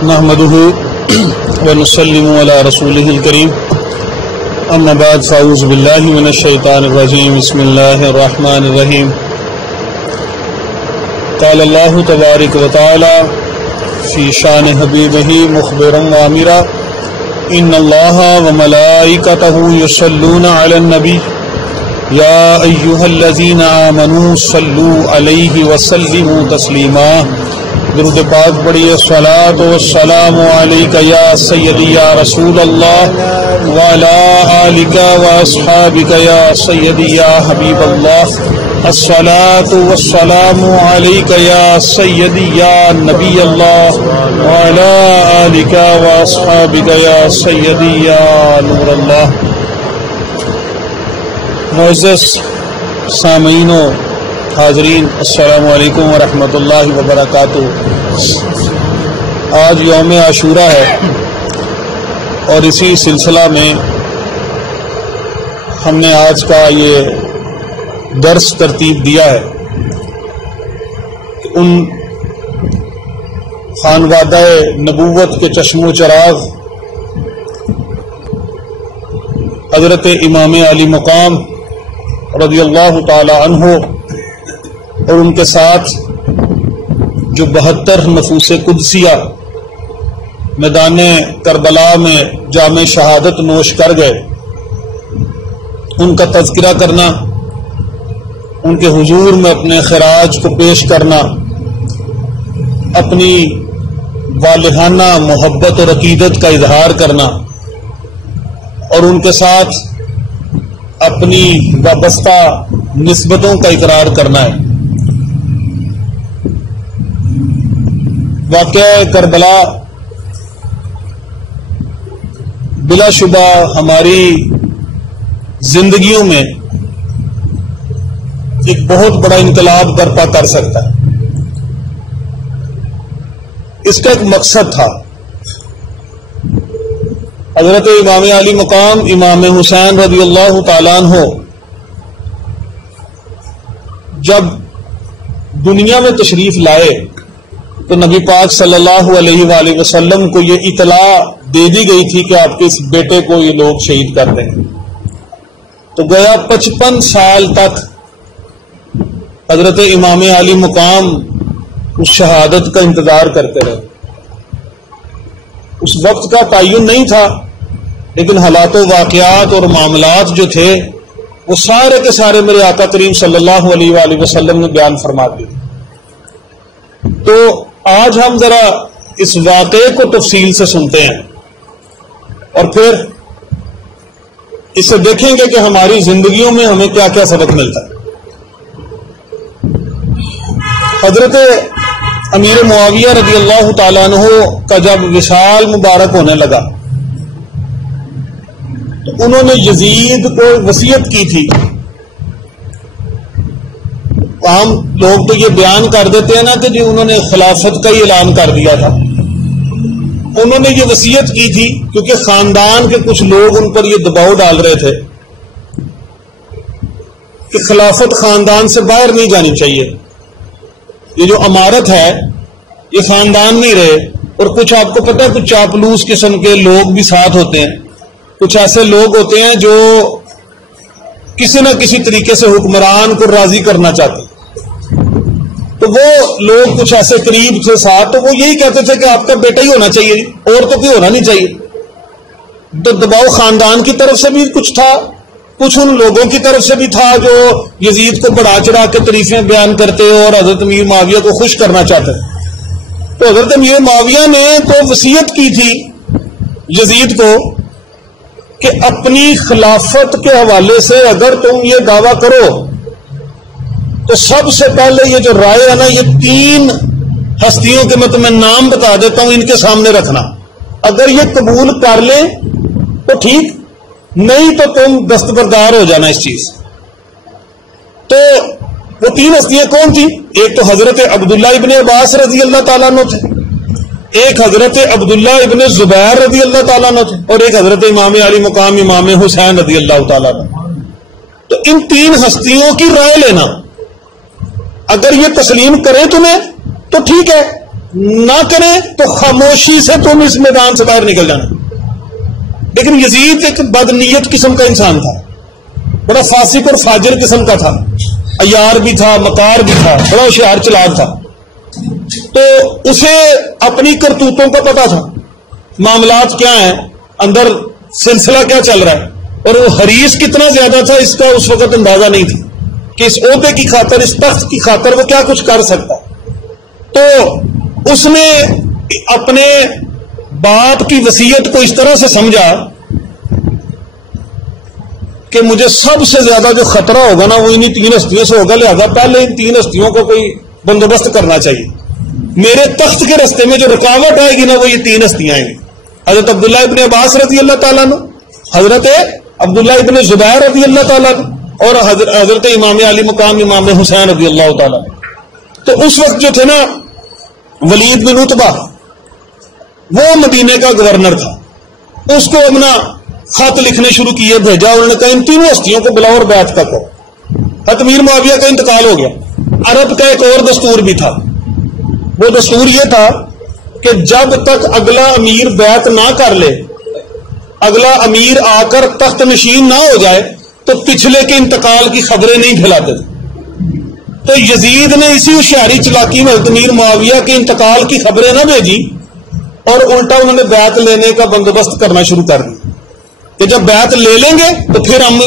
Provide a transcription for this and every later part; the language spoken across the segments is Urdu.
نحمده ونسلم على رسوله الكريم اما بعد فاعوذ بالله من الشيطان الرجيم بسم الله الرحمن الرحيم قال الله تبارك وتعالى في شان حبيبه مخبرا وامرا ان الله وملائكته يصلون على النبي يا ايها الذين آمنوا صلوا عليه وسلموا تسليما درود پاک پڑھیے الصلاۃ والسلام علیک یا سیدی یا رسول اللہ وعلی آلک واصحابک یا سیدی یا حبیب اللہ الصلاۃ والسلام علیک یا سیدی یا نبی اللہ وعلی آلک واصحابک یا سیدی یا نور اللہ۔ معزز سامعین و حاضرین، السلام علیکم ورحمۃ اللہ وبرکاتہ۔ آج یوم عاشورہ ہے اور اسی سلسلہ میں ہم نے آج کا یہ درس ترتیب دیا ہے کہ ان خانوادہ نبوت کے چشم و چراغ حضرت امام علی مقام رضی اللہ تعالی عنہ اور ان کے ساتھ جو 72 نفوس قدسیہ میدان کربلا میں جام شہادت نوش کر گئے، ان کا تذکرہ کرنا، ان کے حضور میں اپنے خراج کو پیش کرنا، اپنی والہانہ محبت اور عقیدت کا اظہار کرنا اور ان کے ساتھ اپنی وابستہ نسبتوں کا اقرار کرنا ہے۔ واقعہ کربلا بلا شبہ ہماری زندگیوں میں ایک بہت بڑا انقلاب برپا کر سکتا ہے۔ اس کا ایک مقصد تھا۔ حضرت امام علی مقام امام حسین رضی اللہ تعالیٰ عنہ جب دنیا میں تشریف لائے تو نبی پاک صلی اللہ علیہ وآلہ وسلم کو یہ اطلاع دے دی گئی تھی کہ آپ کے اس بیٹے کو یہ لوگ شہید کر دیں گے۔ تو گویا 55 سال تک حضرت امام علی مقام اس شہادت کا انتظار کرتے رہے۔ اس وقت کا تعین نہیں تھا، لیکن حالات و واقعات اور معاملات جو تھے وہ سارے کے سارے میرے آقا کریم صلی اللہ علیہ وآلہ وسلم نے بیان فرما دیے۔ تو آج ہم ذرا اس واقعے کو تفصیل سے سنتے ہیں اور پھر اسے دیکھیں گے کہ ہماری زندگیوں میں ہمیں کیا کیا سبق ملتا ہے۔ حضرت امیر معاویہ رضی اللہ تعالیٰ عنہ کا جب وصال مبارک ہونے لگا تو انہوں نے یزید کو وصیت کی تھی۔ عام لوگ تو یہ بیان کر دیتے ہیں نا کہ جی انہوں نے خلافت کا ہی اعلان کر دیا تھا۔ انہوں نے یہ وصیت کی تھی کیونکہ خاندان کے کچھ لوگ ان پر یہ دباؤ ڈال رہے تھے کہ خلافت خاندان سے باہر نہیں جانی چاہیے، یہ جو امارت ہے یہ خاندان نہیں رہے۔ اور کچھ آپ کو پتہ ہے کچھ چاپلوس قسم کے لوگ بھی ساتھ ہوتے ہیں، کچھ ایسے لوگ ہوتے ہیں جو کسی نہ کسی طریقے سے حکمران کو راضی کرنا چاہتے ہیں۔ تو وہ لوگ کچھ ایسے قریب تھے ساتھ، تو وہ یہی کہتے تھے کہ آپ کا بیٹا ہی ہونا چاہیے اور تو کوئی ہونا نہیں چاہیے۔ تو دباؤ خاندان کی طرف سے بھی کچھ تھا، کچھ ان لوگوں کی طرف سے بھی تھا جو یزید کو بڑھا چڑھا کے تعریفیں بیان کرتے اور حضرت امیر معاویہ کو خوش کرنا چاہتے۔ تو حضرت امیر معاویہ نے تو وصیت کی تھی یزید کو کہ اپنی خلافت کے حوالے سے اگر تم یہ دعویٰ کرو تو سب سے پہلے یہ جو رائے ہے نا، یہ 3 ہستیوں کے میں تمہیں نام بتا دیتا ہوں، ان کے سامنے رکھنا۔ اگر یہ قبول کر لیں تو ٹھیک، نہیں تو تم دستبردار ہو جانا اس چیز۔ تو وہ 3 ہستیاں کون تھیں؟ ایک تو حضرت عبداللہ ابن عباس رضی اللہ تعالیٰ عنہ تھے، ایک حضرت عبداللہ ابن زبیر رضی اللہ تعالیٰ عنہ تھے، اور ایک حضرت امام علی مقام امام حسین رضی اللہ تعالیٰ عنہ۔ تو ان 3 ہستیوں کی رائے لینا، اگر یہ تسلیم کریں تمہیں تو ٹھیک ہے، نہ کریں تو خاموشی سے تم اس میدان سے باہر نکل جانا. لیکن یزید ایک بدنیت قسم کا انسان تھا, بڑا فاسق اور فاجر قسم کا تھا, عیار بھی تھا, مکار بھی تھا, بڑا ہوشیار چلاک تھا. تو اسے اپنی کرتوتوں کا پتا تھا, معاملات کیا ہیں, اندر سلسلہ کیا چل رہا ہے, اور وہ حریص کتنا زیادہ تھا اس کا اس وقت اندازہ نہیں تھا کہ اس عہدے کی خاطر, اس تخت کی خاطر وہ کیا کچھ کر سکتا. تو اس نے اپنے باپ کی وصیت کو اس طرح سے سمجھا کہ مجھے سب سے زیادہ جو خطرہ ہوگا نا وہ انہی 3 ہستیوں سے ہوگا, لہذا پہلے ان 3 ہستیوں کو کوئی بندوبست کرنا چاہیے. میرے تخت کے رستے میں جو رکاوٹ آئے گی نا وہ یہ 3 ہستیاں آئیں گی. حضرت عبداللہ ابن عباس رضی اللہ تعالیٰ عنہ, حضرت عبداللہ ابن زبیر رضی اللہ تعالیٰ عنہ, اور حضرت امام علی مقام امام حسین رضی اللہ تعالیٰ. تو اس وقت جو تھے نا ولید بن عتبہ, وہ مدینے کا گورنر تھا, اس کو اپنا خط لکھنے شروع کیے, بھیجا. انہوں نے کہا ان 3 ہستیوں کو بلاؤ اور بیعت کا کرو. حضرت امیر معاویہ کا انتقال ہو گیا. عرب کا ایک اور دستور بھی تھا, وہ دستور یہ تھا کہ جب تک اگلا امیر بیعت نہ کر لے, اگلا امیر آ کر تخت نشین نہ ہو جائے, تو پچھلے کے انتقال کی خبریں نہیں پھیلاتے تھے. تو یزید نے اسی ہوشیاری چلاکی میں حضرت امیر معاویہ کے انتقال کی خبریں نہ بھیجی, اور الٹا انہوں نے بیعت لینے کا بندوبست کرنا شروع کر دیا کہ جب بیعت لے لیں گے تو پھر ہم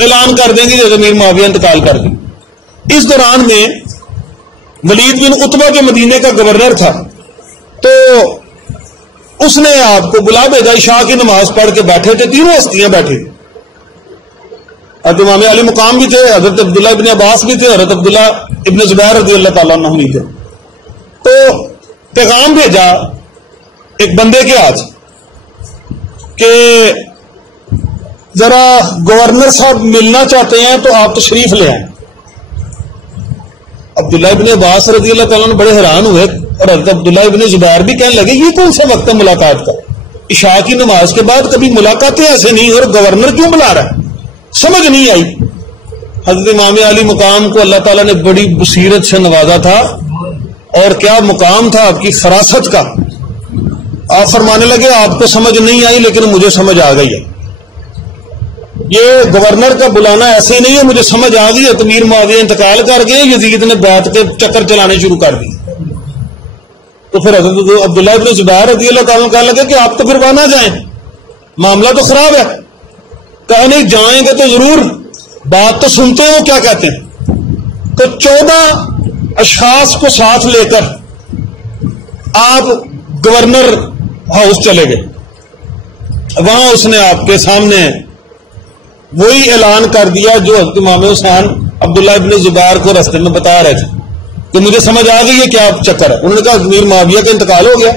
اعلان کر دیں گے کہ امیر معاویہ انتقال کر دیں. اس دوران میں ولید بن عتبہ جو مدینے کا گورنر تھا, تو اس نے آپ کو بلا بھیجا. عشاء کی نماز پڑھ کے بیٹھے تھے, 3 ہستیاں بیٹھی, حضرت امام علی مقام بھی تھے, حضرت عبداللہ ابن عباس بھی تھے, حضرت عبداللہ ابن زبیر رضی اللہ تعالیٰ عنہ بھی تھے. تو پیغام بھیجا ایک بندے کے ہاتھ کہ ذرا گورنر صاحب ملنا چاہتے ہیں تو آپ تشریف لے آئیں. عبداللہ ابن عباس رضی اللہ تعالیٰ نے بڑے حیران ہوئے, اور حضرت عبداللہ ابن زبیر بھی کہنے لگے یہ کون سا وقت ہے ملاقات کا, عشاء کی نماز کے بعد کبھی ملاقاتیں ایسے نہیں, اور گورنر کیوں بلا رہا ہے, سمجھ نہیں آئی. حضرت امام علی مقام کو اللہ تعالیٰ نے بڑی بصیرت سے نوازا تھا, اور کیا مقام تھا آپ کی فراست کا. آپ فرمانے لگے آپ کو سمجھ نہیں آئی لیکن مجھے سمجھ آ گئی ہے, یہ گورنر کا بلانا ایسے ہی نہیں ہے, مجھے سمجھ آ گئی ہے. امیر معاویہ انتقال کر گئے, یزید نے بیعت کے چکر چلانے شروع کر دی. تو پھر حضرت عبداللہ ابن زبیر رضی اللہ تعالیٰ کہنے لگے کہ آپ تو پھر وہاں نہ جائیں, معاملہ تو خراب ہے. کہا نہیں جائیں گے تو ضرور, بات تو سنتے ہو کیا کہتے ہیں. تو 14 اشخاص کو ساتھ لے کر آپ گورنر ہاؤس چلے گئے. وہاں اس نے آپ کے سامنے وہی اعلان کر دیا جو حضرت امام حسین عبداللہ ابن زبیر کو رستے میں بتا رہے تھے کہ مجھے سمجھ آ گئی ہے کیا چکر ہے. انہوں نے کہا امیر معاویہ کا انتقال ہو گیا,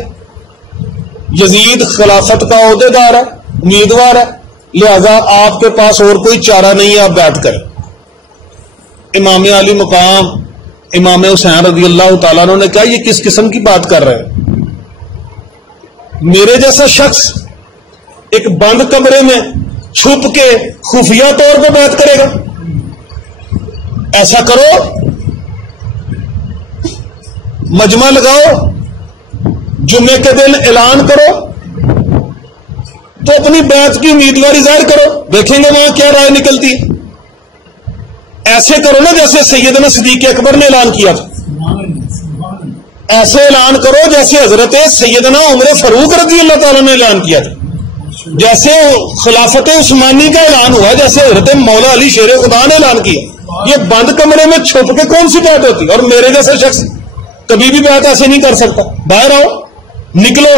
یزید خلافت کا عہدے دار ہے, امیدوار ہے, لہذا آپ کے پاس اور کوئی چارہ نہیں ہے, آپ بیعت کریں. امام علی مقام امام حسین رضی اللہ تعالیٰ عنہ نے کہا یہ کس قسم کی بات کر رہے ہیں, میرے جیسا شخص ایک بند کمرے میں چھپ کے خفیہ طور پہ بیعت کرے گا, ایسا کرو مجمع لگاؤ, جمعے کے دن اعلان کرو, تو اپنی بیعت کی امیدواری ظاہر کرو, دیکھیں گے وہاں کیا رائے نکلتی ہے. ایسے کرو نا جیسے سیدنا صدیق اکبر نے اعلان کیا تھا, ایسے اعلان کرو جیسے حضرت سیدنا عمر فاروق رضی اللہ تعالیٰ نے اعلان کیا تھا, جیسے خلافت عثمانی کا اعلان ہوا, جیسے حضرت مولا علی شیر خدا نے اعلان کیا. یہ بند کمرے میں چھپ کے کون سی بات ہوتی, اور میرے جیسے شخص کبھی بھی بات ایسے نہیں کر سکتا. باہر آؤ, نکلو,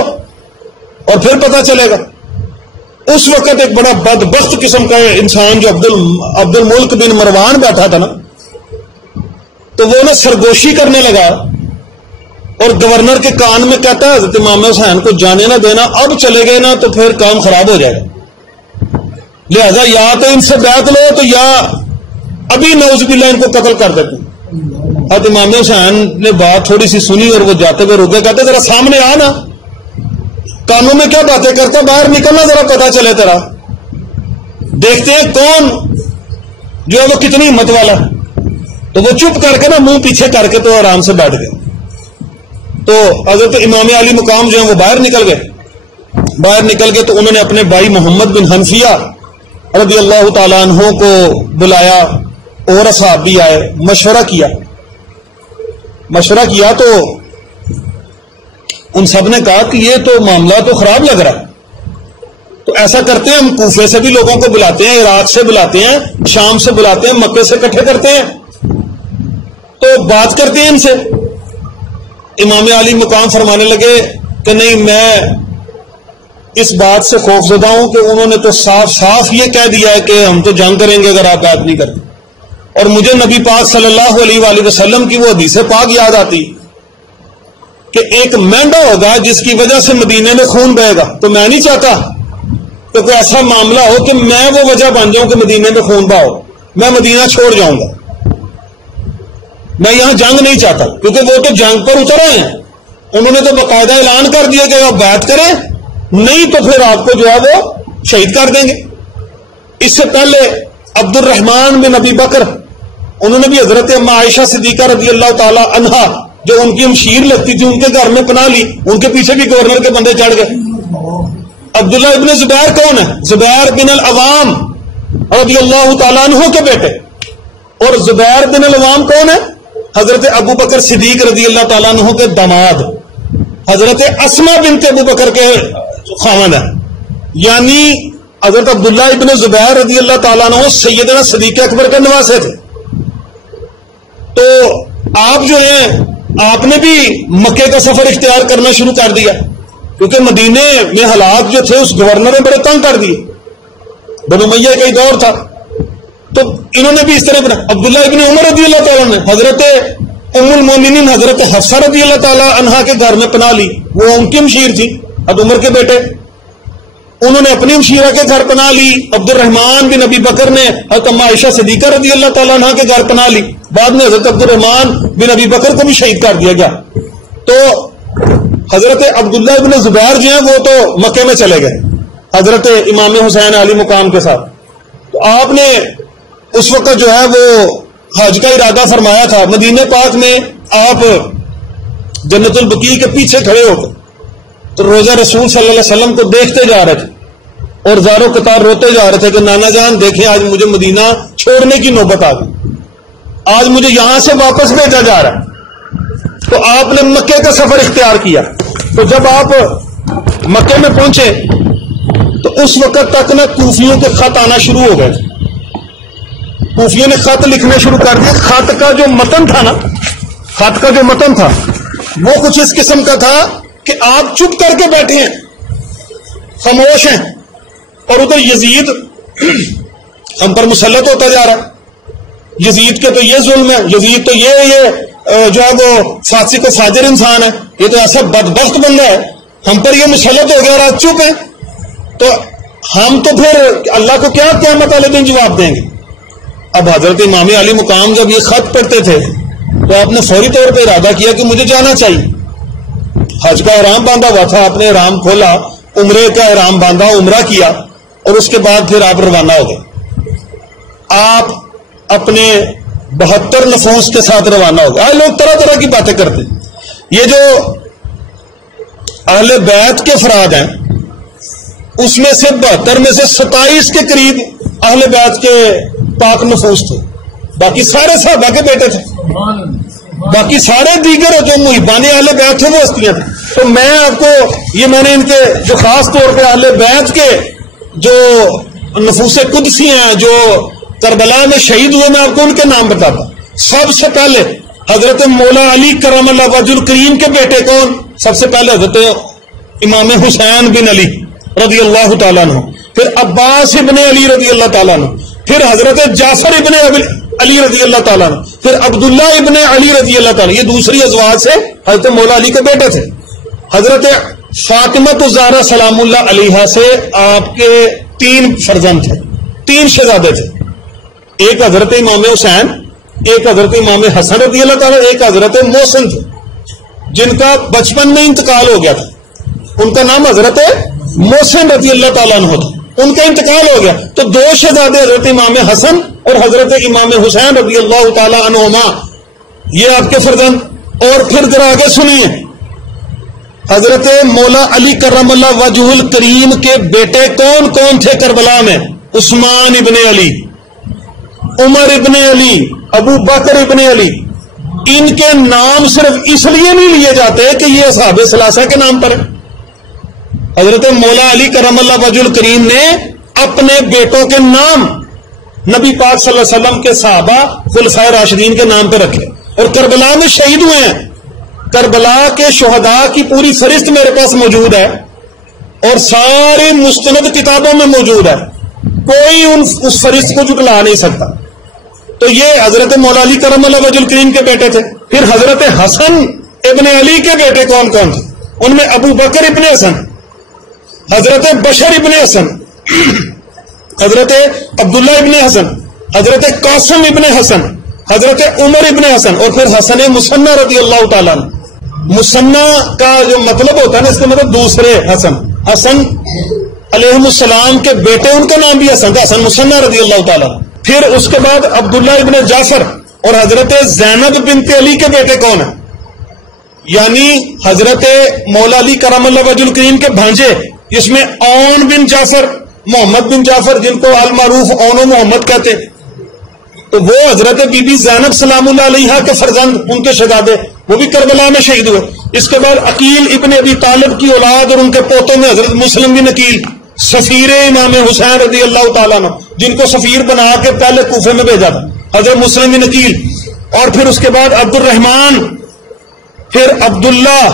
اور پھر پتا چلے گا. اس وقت ایک بڑا بدبخت قسم کا انسان جو عبد الملک بن مروان بیٹھا تھا نا, تو وہ نا سرگوشی کرنے لگا اور گورنر کے کان میں کہتا ہے حضرت امام حسین کو جانے نہ دینا, اب چلے گئے نا تو پھر کام خراب ہو جائے گا, لہذا یا تو ان سے بیعت لو تو یا ابھی نعوذ باللہ ان کو قتل کر دیتے. حضرت امام حسین نے بات تھوڑی سی سنی اور وہ جاتے ہوئے رکے, کہتے ذرا سامنے آنا, کانوں میں کیا باتیں کرتا, باہر نکلنا ذرا پتا چلے تیرا, دیکھتے ہیں کون جو ہے وہ کتنی ہمت والا. تو وہ چپ کر کے نا منہ پیچھے کر کے تو آرام سے بیٹھ گئے. تو حضرت امام علی مقام جو ہیں وہ باہر نکل گئے تو انہوں نے اپنے بھائی محمد بن حنفیہ رضی اللہ تعالیٰ عنہ کو بلایا، اور اصحاب بھی آئے، مشورہ کیا تو ان سب نے کہا کہ یہ تو معاملہ تو خراب لگ رہا ہے، تو ایسا کرتے ہیں ہم کوفے سے بھی لوگوں کو بلاتے ہیں، عراق سے بلاتے ہیں، شام سے بلاتے ہیں، مکے سے اکٹھے کرتے ہیں، تو بات کرتے ہیں ان سے۔ امام علی مقام فرمانے لگے کہ نہیں، میں اس بات سے خوف زدہ ہوں کہ انہوں نے تو صاف صاف یہ کہہ دیا ہے کہ ہم تو جنگ کریں گے اگر آپ بات نہیں کرتے، اور مجھے نبی پاک صلی اللہ علیہ وآلہ وسلم کی وہ حدیث پاک یاد آتی کہ ایک مینڈا ہوگا جس کی وجہ سے مدینے میں خون بہے گا، تو میں نہیں چاہتا کہ کوئی ایسا معاملہ ہو کہ میں وہ وجہ بن جاؤں کہ مدینے میں خون بہا ہو، میں مدینہ چھوڑ جاؤں گا، میں یہاں جنگ نہیں چاہتا، کیونکہ وہ تو جنگ پر اتر آئے ہیں، انہوں نے تو باقاعدہ اعلان کر دیا کہ آپ بیعت کریں، نہیں تو پھر آپ کو جو ہے وہ شہید کر دیں گے۔ اس سے پہلے عبد الرحمن بن ابی بکر، انہوں نے بھی حضرت اما عائشہ صدیقہ رضی اللہ تعالی عنہا جو ان کی ہمشیر لگتی تھی ان کے گھر میں پناہ لی، ان کے پیچھے بھی گورنر کے بندے چڑھ گئے۔ عبداللہ ابن زبیر کون ہے؟ زبیر بن العوام رضی اللہ تعالیٰ عنہ کے بیٹے، اور زبیر بن العوام کون ہے؟ حضرت ابو بکر صدیق رضی اللہ تعالیٰ عنہ کے داماد، حضرت اسما بنت ابو بکر کے خاوند ہے، یعنی حضرت عبداللہ ابن زبیر رضی اللہ تعالیٰ عنہ سیدنا صدیق اکبر کے نواسے تھے۔ تو آپ جو ہیں آپ نے بھی مکے کا سفر اختیار کرنا شروع کر دیا، کیونکہ مدینے میں حالات جو تھے اس گورنر نے بڑے تنگ کر دیے، بنو امیہ کا ہی دور تھا، تو انہوں نے بھی اس طرح بنا۔ عبداللہ ابن عمر رضی اللہ تعالیٰ نے حضرت ام المومنین حضرت حفصہ رضی اللہ تعالیٰ عنہا کے گھر میں پناہ لی، وہ ان کی ہمشیر تھی، اب عمر کے بیٹے، انہوں نے اپنی ہمشیرہ کے گھر پناہ لی۔ عبد الرحمن بن ابی بکر نے حضرت اما عائشہ صدیقہ رضی اللہ تعالیٰ عنہا کے گھر پناہ لی، بعد میں حضرت عبد الرحمن بن ابی بکر کو بھی شہید کر دیا گیا۔ تو حضرت عبداللہ ابن زبیر جو ہیں وہ تو مکے میں چلے گئے حضرت امام حسین علی مقام کے ساتھ، تو آپ نے اس وقت جو ہے وہ حج کا ارادہ فرمایا تھا۔ مدینہ پاک میں آپ جنت البقیع کے پیچھے کھڑے ہو گئے تو روزہ رسول صلی اللہ علیہ وسلم کو دیکھتے جا رہے تھے اور زارو قطار روتے جا رہے تھے کہ نانا جان دیکھیں آج مجھے مدینہ چھوڑنے کی نوبت آ گئی، آج مجھے یہاں سے واپس بھیجا جا رہا ہے۔ تو آپ نے مکے کا سفر اختیار کیا، تو جب آپ مکے میں پہنچے تو اس وقت تک نا کوفیوں کے خط آنا شروع ہو گئے، کوفیوں نے خط لکھنے شروع کر دیا۔ خط کا جو متن تھا وہ کچھ اس قسم کا تھا کہ آپ چپ کر کے بیٹھے ہیں، خاموش ہیں، اور ادھر یزید ہم پر مسلط ہوتا جا رہا ہے، یزید کے تو یہ ظلم ہے، یزید تو یہ جو ہے وہ فاسق و فاجر انسان ہے، یہ تو ایسا بدبخت بندہ ہے، ہم پر یہ مسلط ہو گیا اور آج چپ ہیں، تو ہم تو پھر اللہ کو کیا قیامت والے دن جواب دیں گے۔ اب حضرت امام علی مقام جب یہ خط پڑھتے تھے تو آپ نے فوری طور پہ ارادہ کیا کہ مجھے جانا چاہیے۔ حج کا احرام باندھا ہوا تھا، آپ نے احرام کھولا، عمرے کا احرام باندھا، عمرہ کیا، اور اس کے بعد پھر آپ روانہ ہو گئے۔ آپ اپنے 72 نفوس کے ساتھ روانہ ہو گئے۔ آج لوگ طرح طرح کی باتیں کرتے ہیں، یہ جو اہل بیت کے افراد ہیں اس میں سے 72 میں سے 27 کے قریب اہل بیت کے پاک نفوس تھے، باقی سارے صحابہ کے بیٹے تھے، باقی سارے دیگر جو محبان اہل بیت تھے وہ ہستیاں تھیں۔ تو میں آپ کو یہ میں نے ان کے جو خاص طور پہ اہل بیت کے جو نفوس قدسی ہیں جو کربلا میں شہید ہوئے، میں آپ کو ان کے نام بتاتا ہوں۔ سب سے پہلے حضرت مولا علی کرم اللہ وجہ الکریم کے بیٹے کون؟ سب سے پہلے حضرت امام حسین بن علی رضی اللہ تعالیٰ عنہ، پھر عباس ابن علی رضی اللہ تعالیٰ عنہ، پھر حضرت جعفر ابن علی رضی اللہ تعالیٰ عنہ، پھر عبداللہ ابن علی رضی اللہ تعالیٰ، یہ دوسری ازواج سے حضرت مولا علی کے بیٹے تھے۔ حضرت فاطمہ الزہرا سلام اللہ علیہا سے آپ کے 3 فرزند تھے، 3 شہزادے تھے، ایک حضرت امام حسین، ایک حضرت امام حسن رضی اللہ تعالیٰ، ایک حضرت محسن تھے جن کا بچپن میں انتقال ہو گیا تھا، ان کا نام حضرت محسن رضی اللہ تعالیٰ عنہ تھا، ان کا انتقال ہو گیا، تو 2 شہزادے حضرت امام حسن اور حضرت امام حسین رضی اللہ تعالیٰ عنہما، یہ آپ کے فرزند۔ اور پھر ذرا آگے سنیے، حضرت مولا علی کرم اللہ وجہ الکریم کے بیٹے کون کون تھے کربلا میں؟ عثمان ابن علی، عمر ابن علی، ابو بکر ابن علی. ان کے نام صرف اس لیے نہیں لیے جاتے کہ یہ اصحاب ثلاثہ کے نام پر ہے. حضرت مولا علی کرم اللہ وجہ الکریم نے اپنے بیٹوں کے نام نبی پاک صلی اللہ علیہ وسلم کے صحابہ خلفائے راشدین کے نام پہ رکھے اور کربلا میں شہید ہوئے ہیں. کربلا کے شہداء کی پوری فہرست میرے پاس موجود ہے اور ساری مستند کتابوں میں موجود ہے. کوئی اس فہرست کو جھٹلا نہیں سکتا. تو یہ حضرت مولا علی کرم اللہ وجہ الکریم کے بیٹے تھے. پھر حضرت حسن ابن علی کے بیٹے کون کون تھے؟ ان میں ابو بکر ابن حسن، حضرت بشر ابن حسن، حضرت عبداللہ ابن حسن، حضرت قاسم ابن حسن، حضرت عمر ابن حسن، اور پھر حسن مصنع رضی اللہ تعالیٰ عنہ. مصنع کا جو مطلب ہوتا ہے نا، اس کا مطلب دوسرے حسن. حسن علیہ السلام کے بیٹے ان کا نام بھی حسن تھا، حسن مصنع رضی اللہ تعالیٰ. پھر اس کے بعد عبداللہ ابن جعفر اور حضرت زینب بنت علی کے بیٹے کون ہیں؟ یعنی حضرت مولا علی کرم اللہ وجہ الکریم کے بھانجے، جس میں اون بن جعفر، محمد بن جعفر جن کو المعروف اون و محمد کہتے، تو وہ حضرت بی بی زینب سلام اللہ علیہا کے فرزند، ان کے شہزادے، وہ بھی کربلا میں شہید ہوئے. اس کے بعد عقیل ابن ابی طالب کی اولاد اور ان کے پوتوں میں حضرت مسلم بن عقیل، سفیر امام حسین رضی اللہ تعالیٰ عنہ، جن کو سفیر بنا کے پہلے کوفے میں بھیجا تھا، حضرت مسلم بن عقیل. اور پھر اس کے بعد عبد الرحمان، پھر عبداللہ،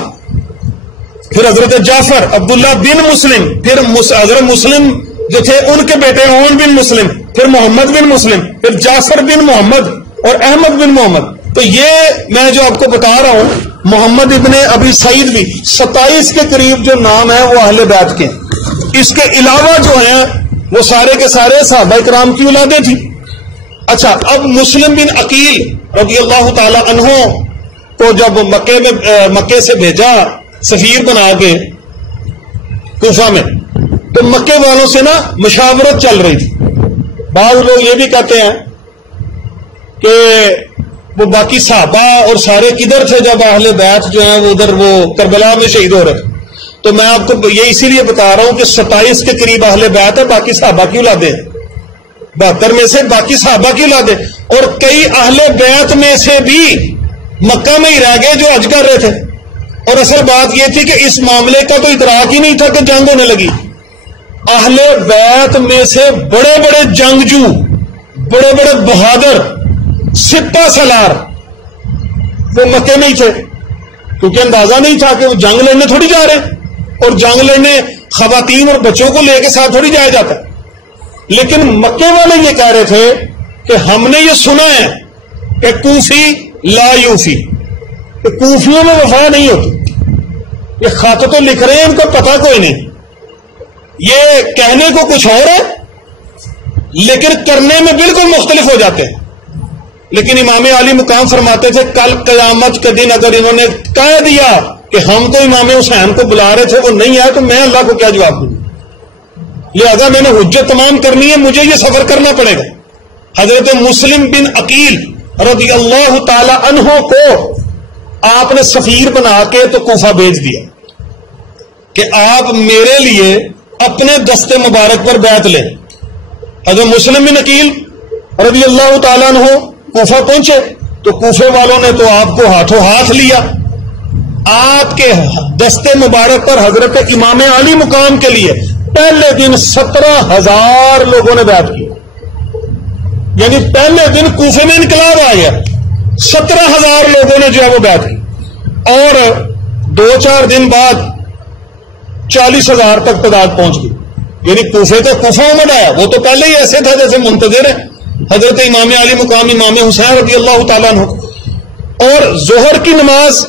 پھر حضرت جعفر، عبداللہ بن مسلم، پھر حضرت مسلم جو تھے ان کے بیٹے اون بن مسلم، پھر محمد بن مسلم، پھر جعفر بن محمد اور احمد بن محمد. تو یہ میں جو آپ کو بتا رہا ہوں، محمد ابن ابی سعید بھی 27 کے قریب جو نام ہے وہ اہل بیت کے ہیں. اس کے علاوہ جو ہیں وہ سارے کے سارے صحابہ کرام کی اولادیں تھیں. اچھا، اب مسلم بن عقیل رضی اللہ تعالی عنہ کو جب مکے سے بھیجا سفیر بنا کے کوفہ میں، تو مکے والوں سے نا مشاورت چل رہی تھی. بعض لوگ یہ بھی کہتے ہیں کہ وہ باقی صحابہ اور سارے کدھر تھے جب اہل بیت جو ہیں وہ ادھر وہ کربلا میں شہید ہو رہے تھے. تو میں آپ کو یہ اسی لیے بتا رہا ہوں کہ 27 کے قریب اہل بیت ہے، باقی صحابہ کی اولادیں، 72 میں سے باقی صحابہ کی اولادیں. اور کئی اہل بیت میں سے بھی مکہ میں ہی رہ گئے جو حج کر رہے تھے. اور اصل بات یہ تھی کہ اس معاملے کا تو ادراک ہی نہیں تھا کہ جنگ ہونے لگی. اہل بیت میں سے بڑے بڑے جنگجو، بڑے بڑے بہادر، سپہ سالار وہ مکے میں ہی تھے، کیونکہ اندازہ نہیں تھا کہ وہ جنگ لڑنے تھوڑی جا رہے ہیں، اور جنگ لڑنے خواتین اور بچوں کو لے کے ساتھ تھوڑی جایا جاتا. لیکن مکے والے یہ کہہ رہے تھے کہ ہم نے یہ سنا ہے کہ کوفی لا یوفی، کہ کوفیوں میں وفا نہیں ہوتی. یہ خط تو لکھ رہے ہیں، ان کو پتہ کوئی نہیں، یہ کہنے کو کچھ اور ہے لیکن کرنے میں بالکل مختلف ہو جاتے ہیں. لیکن امام علی مقام فرماتے تھے کل قیامت کے دن اگر انہوں نے کہہ دیا کہ ہم تو امام حسین کو بلا رہے تھے، وہ نہیں آئے، تو میں اللہ کو کیا جواب دوں؟ لہذا میں نے حجت تمام کرنی ہے، مجھے یہ سفر کرنا پڑے گا. حضرت مسلم بن عقیل رضی اللہ تعالی عنہ کو آپ نے سفیر بنا کے تو کوفہ بھیج دیا کہ آپ میرے لیے اپنے دستے مبارک پر بیعت لیں. حضرت مسلم بن عقیل رضی اللہ تعالیٰ عنہ کوفہ پہنچے تو کوفے والوں نے تو آپ کو ہاتھوں ہاتھ لیا. آپ کے دستے مبارک پر حضرت امام علی مقام کے لیے پہلے دن 17,000 لوگوں نے بیعت کی. یعنی پہلے دن کوفے میں انقلاب آ گیا، 17,000 لوگوں نے جو ہے وہ بیعت کی. اور 2-4 دن بعد 40,000 تک تعداد پہنچ گئی. یعنی کوفے تو کوفہ امد آیا، وہ تو پہلے ہی ایسے تھا جیسے منتظر ہے حضرت امام علی مقام امام حسین رضی اللہ تعالیٰ عنہ. اور ظہر کی نماز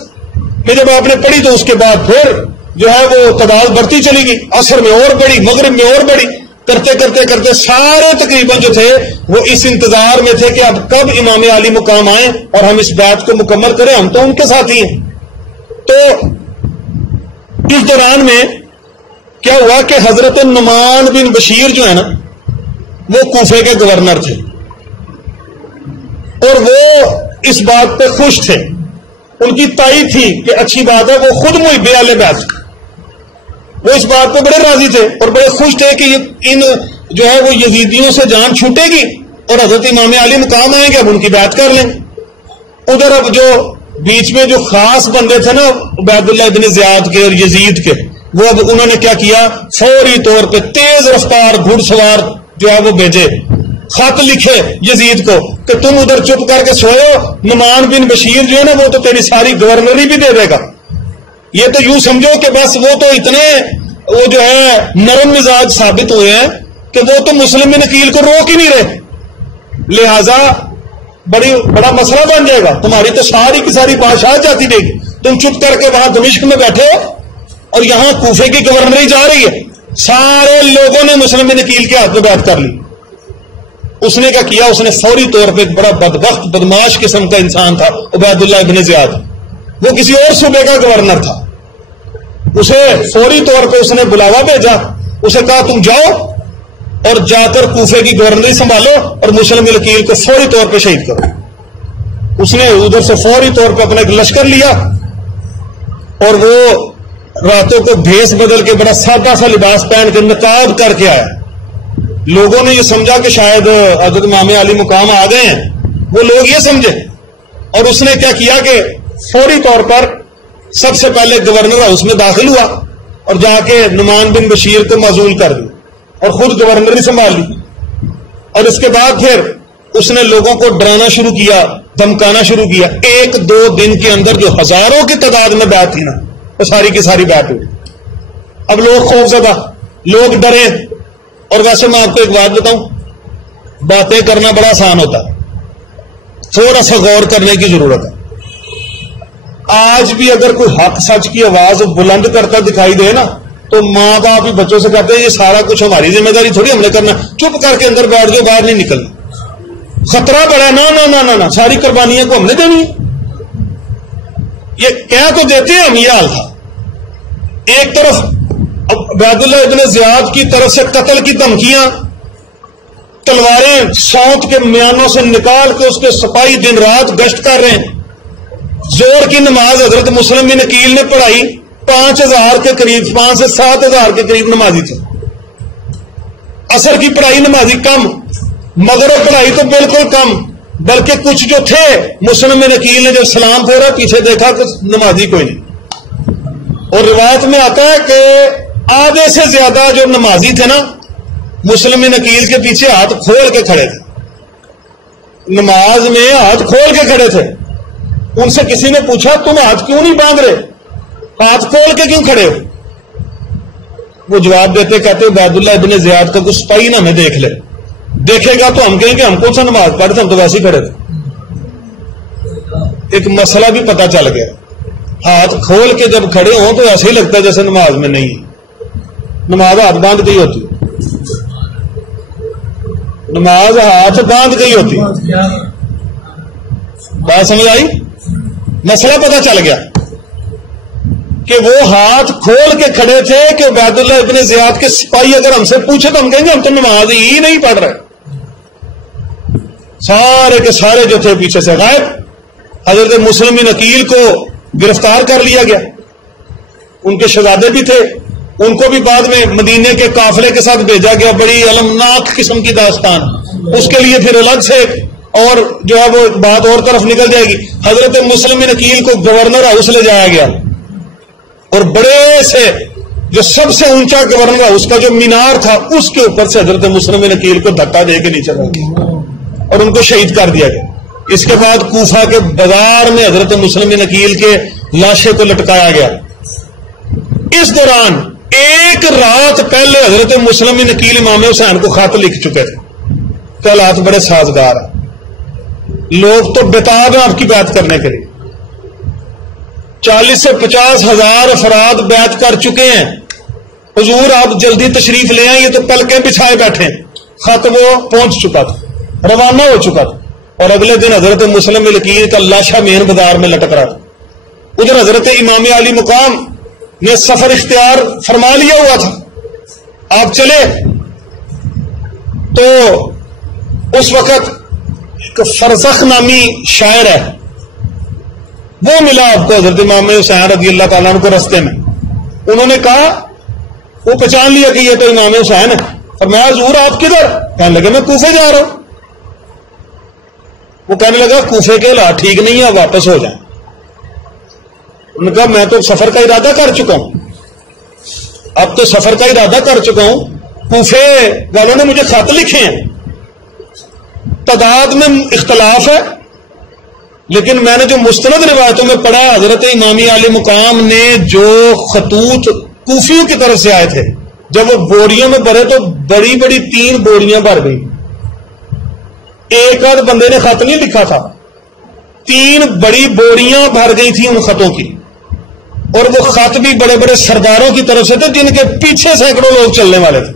میں جب آپ نے پڑھی تو اس کے بعد پھر جو ہے وہ تعداد بڑھتی چلی گئی، عصر میں اور بڑھی، مغرب میں اور بڑھی، کرتے کرتے کرتے سارے تقریباً جو تھے وہ اس انتظار میں تھے کہ اب کب امام علی مقام آئیں اور ہم اس بیعت کو مکمل کریں، ہم تو ان کے ساتھ ہی ہیں. تو اس دوران میں کیا ہوا کہ حضرت نعمان بن بشیر جو ہے نا وہ کوفے کے گورنر تھے، اور وہ اس بات پہ خوش تھے ان کی تائید تھی کہ اچھی بات ہے، وہ خود محب اہل بیت، وہ اس بات پہ بڑے راضی تھے اور بڑے خوش تھے کہ ان جو ہے وہ یزیدیوں سے جان چھوٹے گی اور حضرت امام علی مقام آئیں گے، اب ان کی بیعت کر لیں۔ ادھر اب جو بیچ میں جو خاص بندے تھے نا عبید اللہ ابن زیاد کے اور یزید کے، وہ اب انہوں نے کیا کیا، فوری طور پہ تیز رفتار گھڑ سوار جو ہے وہ بھیجے، خط لکھے یزید کو کہ تم ادھر چپ کر کے سوئو، نعمان بن بشیر جو ہے نا وہ تو تیری ساری گورنری بھی دے دے گا۔ یہ تو یوں سمجھو کہ بس وہ تو اتنے وہ جو ہے نرم مزاج ثابت ہوئے ہیں کہ وہ تو مسلم بن عقیل کو روک ہی نہیں رہے، لہذا بڑا مسئلہ بن جائے گا، تمہاری تو ساری کی ساری بادشاہ جاتی رہے گی، تم چپ کر کے وہاں دمشق میں بیٹھے ہو اور یہاں کوفے کی گورنری جا رہی ہے۔ سارے لوگوں نے مسلم بن عقیل کے ہاتھ میں بیعت کر لی۔ اس نے کیا کیا، اس نے فوری طور پہ ایک بڑا بدبخت بدماش قسم کا انسان تھا عبید اللہ ابن زیاد، وہ کسی اور صوبے کا گورنر تھا، اسے فوری طور پہ اس نے بلاوا بھیجا، اسے کہا تم جاؤ اور جا کر کوفے کی گورنری سنبھالو اور مسلم بن عقیل کو فوری طور پہ شہید کرو۔ اس نے ادھر سے فوری طور پہ اپنا ایک لشکر لیا اور وہ راتوں کو بھیس بدل کے بڑا سادہ سا لباس پہن کے نقاب کر کے آیا۔ لوگوں نے یہ سمجھا کہ شاید حضرت امام علی مقام آ گئے ہیں، وہ لوگ یہ سمجھے، اور اس نے کیا کیا کہ فوری طور پر سب سے پہلے گورنر ہاؤس میں داخل ہوا اور جا کے نعمان بن بشیر کو معزول کر دیا اور خود گورنری سنبھال لی، اور اس کے بعد پھر اس نے لوگوں کو ڈرانا شروع کیا، دھمکانا شروع کیا۔ 1-2 دن کے اندر جو ہزاروں کی تعداد میں بیعت تھی نا وہ ساری کی ساری بیعت ہوئی۔ اب لوگ خوف زدہ، لوگ ڈرے، اور ویسے میں آپ کو ایک بات بتاؤں، باتیں کرنا بڑا آسان ہوتا ہے، تھوڑا سا غور کرنے کی ضرورت ہے۔ آج بھی اگر کوئی حق سچ کی آواز بلند کرتا دکھائی دے نا تو ماں باپ ہی بچوں سے کہتے ہیں یہ سارا کچھ ہماری ذمہ داری تھوڑی ہم نے کرنا، چپ کر کے اندر بیٹھ جاؤ، باہر نہیں نکلنا، خطرہ بڑا، نہ ساری قربانیاں کو ہم نے دینی۔ یہ کہہ تو دیتے ہیں ہم، یہ حال تھا۔ ایک طرف عبید اللہ ابن زیاد کی طرف سے قتل کی دھمکیاں، تلواریں سونت کے میانوں سے نکال کے اس کے سپاہی دن رات گشت کر رہے ہیں۔ زور کی نماز حضرت مسلم بن عقیل نے پڑھائی، 5000 کے قریب، 5 سے 7000 کے قریب نمازی تھے۔ عصر کی پڑھائی نمازی کم، مغرب پڑھائی تو بالکل کم، بلکہ کچھ جو تھے مسلم بن عقیل نے جب سلام پھیرا پیچھے دیکھا کچھ نمازی کوئی نہیں، اور روایت میں آتا ہے کہ آدھے سے زیادہ جو نمازی تھے نا مسلم بن عقیل کے پیچھے ہاتھ کھول کے کھڑے تھے، نماز میں ہاتھ کھول کے کھڑے تھے۔ ان سے کسی نے پوچھا تم ہاتھ کیوں نہیں باندھ رہے، ہاتھ کھول کے کیوں کھڑے ہو؟ وہ جواب دیتے کہتے عبید اللہ ابن زیاد کا کچھ سپاہی نہ ہمیں دیکھ لے، دیکھے گا تو ہم کہیں گے ہم کون سا نماز پڑھتے، ہم تو ویسے ہی کھڑے تھے۔ ایک مسئلہ بھی پتہ چل گیا، ہاتھ کھول کے جب کھڑے ہوں تو ایسے ہی لگتا ہے جیسے نماز میں نہیں، نماز ہاتھ باندھ گئی ہوتی، نماز ہاتھ باندھ گئی ہوتی۔ بات سمجھ آئی؟ مسئلہ پتہ چل گیا کہ وہ ہاتھ کھول کے کھڑے تھے کہ عبید اللہ ابن زیاد کے سپاہی اگر ہم سے پوچھے تو ہم کہیں گے ہم تو نماز ہی نہیں پڑھ رہے۔ سارے کے سارے جو تھے پیچھے سے غائب۔ حضرت مسلم بن عقیل کو گرفتار کر لیا گیا، ان کے شہزادے بھی تھے، ان کو بھی بعد میں مدینے کے قافلے کے ساتھ بھیجا گیا، بڑی المناک قسم کی داستان، اس کے لیے پھر الگ سے اور جو ہے وہ بات اور طرف نکل جائے گی۔ حضرت مسلم بن عقیل کو گورنر ہاؤس لے جایا گیا اور بڑے سے جو سب سے اونچا گورنر ہاؤس کا جو مینار تھا اس کے اوپر سے حضرت مسلم بن عقیل کو دھکا دے کے نیچے رکھ دیا اور ان کو شہید کر دیا گیا۔ اس کے بعد کوفہ کے بازار میں حضرت مسلم بن عقیل کے لاشیں کو لٹکایا گیا۔ اس دوران ایک رات پہلے حضرت مسلم بن عقیل امام حسین کو خط لکھ چکے تھے کہ حالات بڑے سازگار ہیں، لوگ تو بےتاب ہیں آپ کی بیعت کرنے کے لیے، 40 سے 50 ہزار افراد بیعت کر چکے ہیں، حضور آپ جلدی تشریف لے آئیں، یہ تو پلکیں بچھائے بیٹھے ہیں۔ خط وہ پہنچ چکا تھا، روانہ ہو چکا تھا، اور اگلے دن حضرت مسلم بن عقیل کا لاشا مین بازار میں لٹک رہا تھا۔ ادھر حضرت امام علی مقام نے سفر اختیار فرما لیا ہوا تھا، آپ چلے تو اس وقت ایک فرزخ نامی شاعر ہے، وہ ملا آپ کو حضرت امام حسین رضی اللہ تعالیٰ عنہ کو رستے میں. انہوں نے کہا، وہ پہچان لیا کہ یہ تو امام حسین ہے. فرمایا حضور آپ کدھر؟ کہنے لگے میں کوفے جا رہا ہوں. وہ کہنے لگا کوفے کے حالات ٹھیک نہیں ہے، واپس ہو جائیں. انہوں نے کہا میں تو سفر کا ارادہ کر چکا ہوں، اب تو سفر کا ارادہ کر چکا ہوں. کوفے والوں نے مجھے خط لکھے ہیں، تعداد میں اختلاف ہے، لیکن میں نے جو مستند روایتوں میں پڑھا، حضرت امام عالی مقام نے جو خطوط کوفیوں کی طرف سے آئے تھے، جب وہ بوریوں میں بھرے تو بڑی بڑی 3 بوریاں بھر گئی. ایک آدھ بندے نے خط نہیں لکھا تھا، 3 بڑی بوریاں بھر گئی تھیں ان خطوں کی. اور وہ خط بھی بڑے بڑے سرداروں کی طرف سے تھے جن کے پیچھے سینکڑوں لوگ چلنے والے تھے.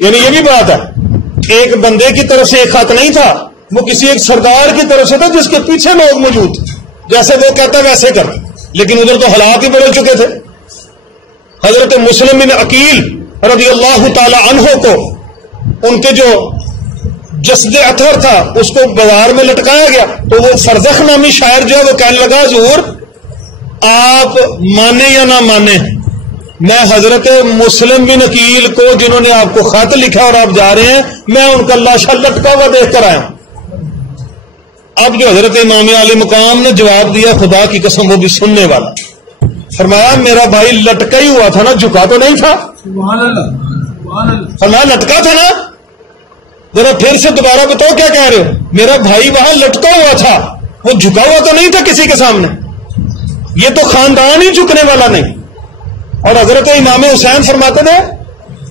یعنی یہ بھی بات ہے، ایک بندے کی طرف سے ایک خط نہیں تھا، وہ کسی ایک سردار کی طرف سے تھا جس کے پیچھے لوگ موجود تھے. جیسے وہ کہتا ویسے کرتے، لیکن ادھر تو حالات ہی بڑھ چکے تھے. حضرت مسلم بن عقیل رضی اللہ تعالی عنہ کو ان کے جو جسد اطہر تھا اس کو بازار میں لٹکایا گیا، تو وہ فرزخ نامی شاعر جو ہے وہ کہنے لگا حضور آپ مانے یا نہ مانے، میں حضرت مسلم بن عقیل کو جنہوں نے آپ کو خط لکھا اور آپ جا رہے ہیں، میں ان کا لاشا لٹکا ہوا دیکھ کر آیا. اب جو حضرت امام عالی مقام نے جواب دیا، خدا کی قسم وہ بھی سننے والا. فرمایا میرا بھائی لٹکا ہی ہوا تھا نا، جھکا تو نہیں تھا. فرمایا لٹکا تھا نا، ذرا پھر سے دوبارہ بتاؤ کیا کہہ رہے ہو. میرا بھائی وہاں لٹکا ہوا تھا، وہ جھکا ہوا تو نہیں تھا کسی کے سامنے. یہ تو خاندان ہی جھکنے والا نہیں. اور حضرت امام حسین فرماتے تھے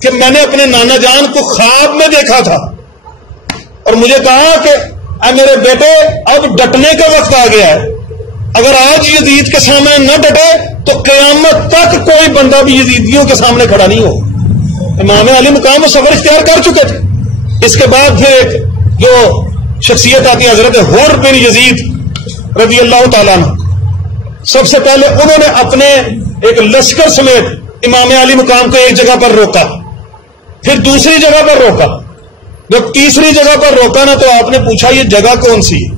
کہ میں نے اپنے نانا جان کو خواب میں دیکھا تھا اور مجھے کہا کہ اے میرے بیٹے اب ڈٹنے کا وقت آ گیا ہے، اگر آج یزید کے سامنے نہ ڈٹے تو قیامت تک کوئی بندہ بھی یزیدیوں کے سامنے کھڑا نہیں ہو. امام علی مقام وہ صبر اختیار کر چکے تھے. اس کے بعد پھر ایک جو شخصیت آتی ہے حضرت حر بن یزید رضی اللہ تعالیٰ عنہ. سب سے پہلے انہوں نے اپنے ایک لشکر سمیت امام علی مقام کو ایک جگہ پر روکا، پھر دوسری جگہ پر روکا. جب تیسری جگہ پر روکا نا تو آپ نے پوچھا یہ جگہ کون سی ہے؟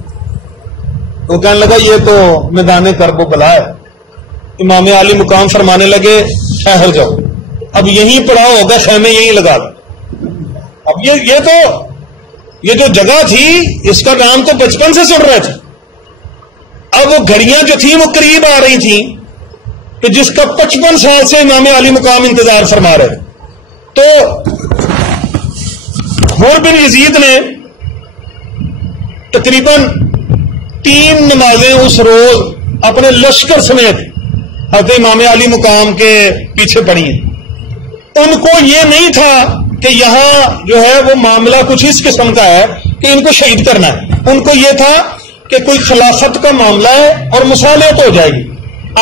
وہ کہنے لگا یہ تو میدان کرب و بلا ہے. امام علی مقام فرمانے لگے ٹھہر جاؤ، اب یہیں پڑاؤ ہوگا، خیمے یہیں لگا دو. اب یہ جو جگہ تھی اس کا نام تو بچپن سے سن رہے تھے. اب وہ گھڑیاں جو تھیں وہ قریب آ رہی تھیں کہ جس کا 55 سال سے امام علی مقام انتظار فرما رہے. تو حر بن یزید نے تقریباً 3 نمازیں اس روز اپنے لشکر سمیت حضرت امام علی مقام کے پیچھے پڑھی ہیں. ان کو یہ نہیں تھا کہ یہاں جو ہے وہ معاملہ کچھ اس قسم کا ہے کہ ان کو شہید کرنا ہے. ان کو یہ تھا کہ کوئی خلافت کا معاملہ ہے اور مصالحت ہو جائے گی،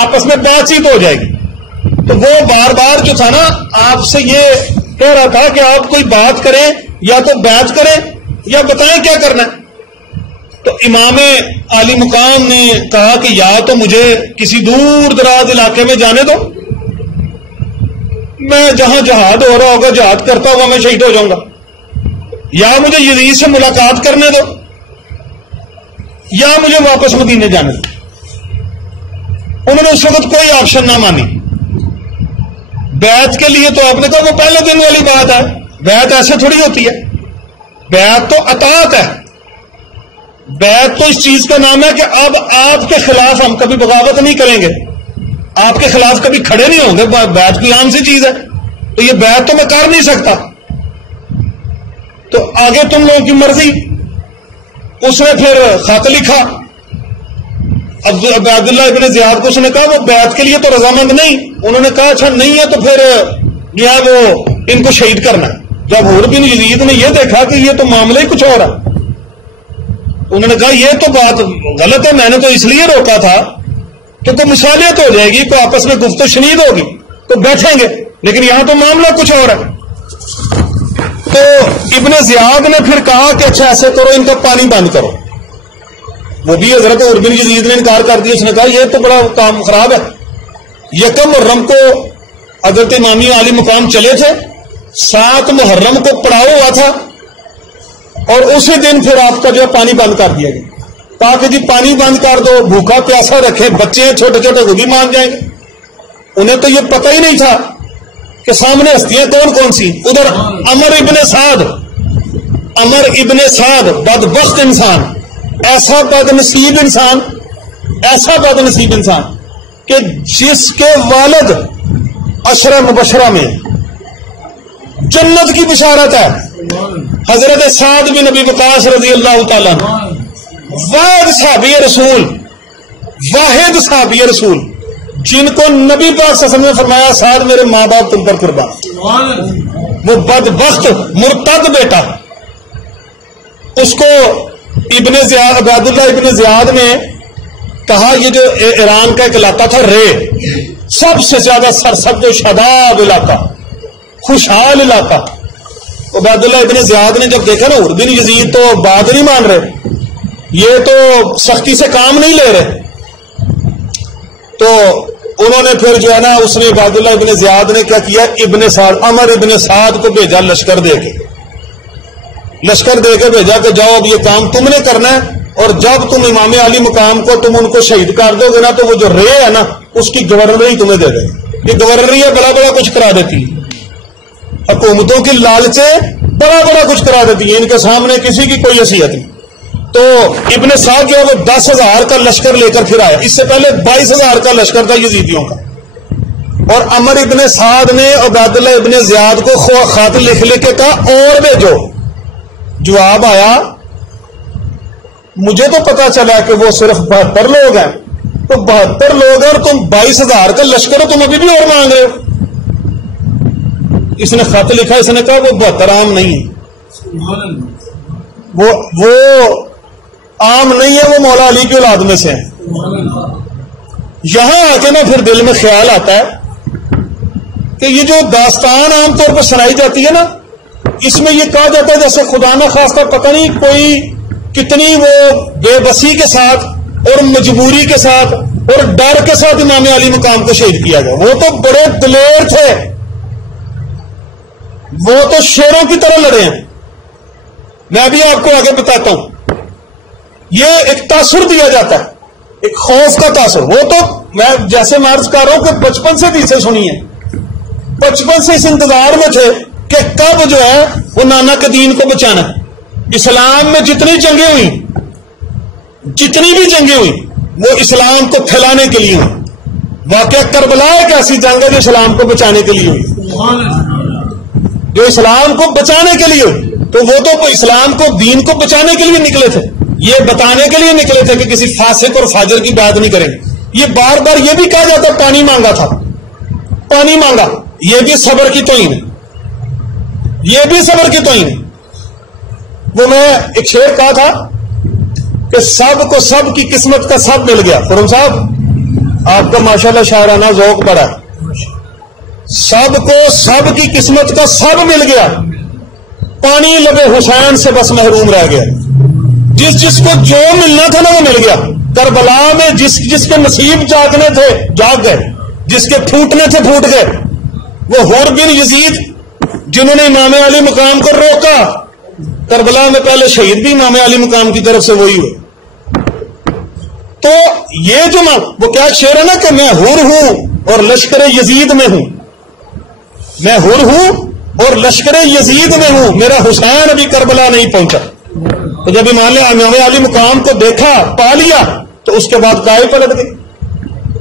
آپس میں بات چیت ہو جائے گی. تو وہ بار بار جو تھا نا آپ سے یہ کہہ رہا تھا کہ آپ کوئی بات کریں یا تو بیعت کریں یا بتائیں کیا کرنا ہے. تو امام علی مقام نے کہا کہ یا تو مجھے کسی دور دراز علاقے میں جانے دو، میں جہاں جہاد ہو رہا ہوگا جہاد کرتا ہوا میں شہید ہو جاؤں گا، یا مجھے یزید سے ملاقات کرنے دو یا مجھے واپس مدینے جانے دو. انہوں نے اس وقت کوئی آپشن نہ مانی. بیعت کے لیے تو آپ نے کہا وہ پہلے دن والی بات ہے، بیعت ایسے تھوڑی ہوتی ہے. بیعت تو اطاعت ہے. بیعت تو اس چیز کا نام ہے کہ اب آپ کے خلاف ہم کبھی بغاوت نہیں کریں گے، آپ کے خلاف کبھی کھڑے نہیں ہوں گے. بیعت کوئی عام سی چیز ہے، تو یہ بیعت تو میں کر نہیں سکتا. تو آگے تم لوگوں کی مرضی. اس نے پھر خط لکھا عبداللہ ابن زیاد کو. اس نے کہا وہ بیعت کے لیے تو رضامند نہیں. انہوں نے کہا اچھا نہیں ہے تو پھر یہ وہ ان کو شہید کرنا. جب حر بن یزید نے یہ دیکھا کہ یہ تو معاملہ ہی کچھ اور ہے، انہوں نے کہا یہ تو بات غلط ہے، میں نے تو اس لیے روکا تھا کہ کوئی مصالحت ہو جائے گی، کوئی آپس میں گفتگو شنید ہوگی تو بیٹھیں گے، لیکن یہاں تو معاملہ کچھ اور ہے. تو ابن زیاد نے پھر کہا کہ اچھا ایسے کرو، ان کا پانی بند کرو. وہ بھی حضرت حر بن یزید نے انکار کر دیا. اس نے کہا یہ تو بڑا کام خراب ہے. یکم محرم کو حضرت امام علی مقام چلے تھے، 7 محرم کو پڑاؤ ہوا تھا اور اسی دن پھر آپ کا جو پانی بند کر دیا گیا. کہا کہ جی پانی بند کر دو، بھوکا پیاسا رکھے، بچے ہیں چھوٹے چھوٹے وہ بھی مان جائیں گے. انہیں تو یہ پتہ ہی نہیں تھا کہ سامنے ہستیاں کون کون سی. ادھر عمر ابن سعد بدبخت انسان، ایسا بد نصیب انسان کہ جس کے والد عشرہ مبشرہ میں جنت کی بشارت ہے، حضرت سعد بن ابی وقاص رضی اللہ تعالیٰ واحد صحابی رسول جن کو نبی پاک صلی اللہ علیہ وسلم نے فرمایا سعد میرے ماں باپ تم پر قربان. وہ بدبخت مرتد بیٹا، اس کو عبید اللہ ابن زیاد نے کہا یہ جو ایران کا ایک علاقہ تھا سب سے زیادہ سرسبز و شاداب علاقہ، خوشحال علاقہ. عبید اللہ ابن زیاد نے جب دیکھا نا بن یزید تو بات نہیں مان رہے، یہ تو سختی سے کام نہیں لے رہے، تو انہوں نے پھر جو ہے نا اس نے عبید اللہ ابن زیاد نے کیا کیا، عمر ابن سعد کو بھیجا لشکر دے کے بھیجا کہ جاؤ اب یہ کام تم نے کرنا ہے، اور جب تم امام علی مقام کو تم ان کو شہید کر دو گے نا تو وہ جو ہے نا اس کی گورنری تمہیں دے دیں. یہ گورنری ہے بڑا کچھ کرا دیتی ہے، حکومتوں کی لالچیں بڑا کچھ کرا دیتی ہے، ان کے سامنے کسی کی کوئی حیثیت نہیں. تو ابن سعد جو ہے وہ 10,000 کا لشکر لے کر پھر آیا. اس سے پہلے 22,000 کا لشکر تھا یزیدیوں کا. اور عمر ابن سعد نے عبید اللہ ابن زیاد کو خط لکھ کے کہا اور بھیجو. جواب آیا مجھے تو پتا چلا کہ وہ صرف 72 لوگ ہیں، تو 72 لوگ ہیں اور تم 22,000 کا لشکر ہو، تم ابھی بھی اور مانگ رہے ہو. اس نے خط لکھا، اس نے کہا وہ 72 عام نہیں ہے، وہ عام نہیں ہے، وہ مولا علی کی اولاد میں سے ہیں. یہاں آ کے نا پھر دل میں خیال آتا ہے کہ یہ جو داستان عام طور پر سنائی جاتی ہے نا، اس میں یہ کہا جاتا ہے جیسے خدا نہ خواستہ پتہ نہیں کوئی کتنی وہ بے بسی کے ساتھ اور مجبوری کے ساتھ اور ڈر کے ساتھ امام علی مقام کو شہید کیا گیا. وہ تو بڑے دلیر تھے، وہ تو شیروں کی طرح لڑے ہیں. میں بھی آپ کو آگے بتاتا ہوں. یہ ایک تاثر دیا جاتا ہے، ایک خوف کا تاثر. وہ تو میں جیسے عرض کر رہا ہوں کہ بچپن سے حدیثیں سنی ہیں، بچپن سے اس انتظار میں تھے کہ کب جو ہے وہ نانا کے دین کو بچانا. اسلام میں جتنی بھی جنگیں ہوئی وہ اسلام کو پھیلانے کے لیے ہوئی. واقعہ کربلا ایک ایسی جنگ ہے جو اسلام کو بچانے کے لیے ہوئی، جو اسلام کو بچانے کے لیے ہوئی. تو وہ تو اسلام کو دین کو بچانے کے لیے نکلے تھے، یہ بتانے کے لیے نکلے تھے کہ کسی فاسق اور فاجر کی بات نہیں کریں. یہ بار بار یہ بھی کہا جاتا پانی مانگا تھا، پانی مانگا، یہ بھی صبر کی توہین ہے، یہ بھی صبر کی توہین ہے. وہ میں ایک شعر کہا تھا کہ سب کو سب کی قسمت کا سب مل گیا. خرم صاحب آپ کا ماشاءاللہ شاعرانہ ذوق بڑا ہے. سب کو سب کی قسمت کا سب مل گیا، پانی لبے حسین سے بس محروم رہ گیا. جس کو جو ملنا تھا نا وہ مل گیا. کربلا میں جس کے نصیب جاگنے تھے جاگ گئے، جس کے پھوٹنے تھے پھوٹ گئے. وہ حور بن یزید جنہوں نے امام علی مقام کو روکا، کربلا میں پہلے شہید بھی امام علی مقام کی طرف سے وہی ہوئے. تو یہ جو وہ کیا شعر ہے نا کہ میں حور ہوں اور لشکر یزید میں ہوں، میں حور ہوں اور لشکر یزید میں ہوں، میرا حسین ابھی کربلا نہیں پہنچا. تو جب امام علی مقام کو دیکھا پا لیا تو اس کے بعد کاہے پلٹ گئی.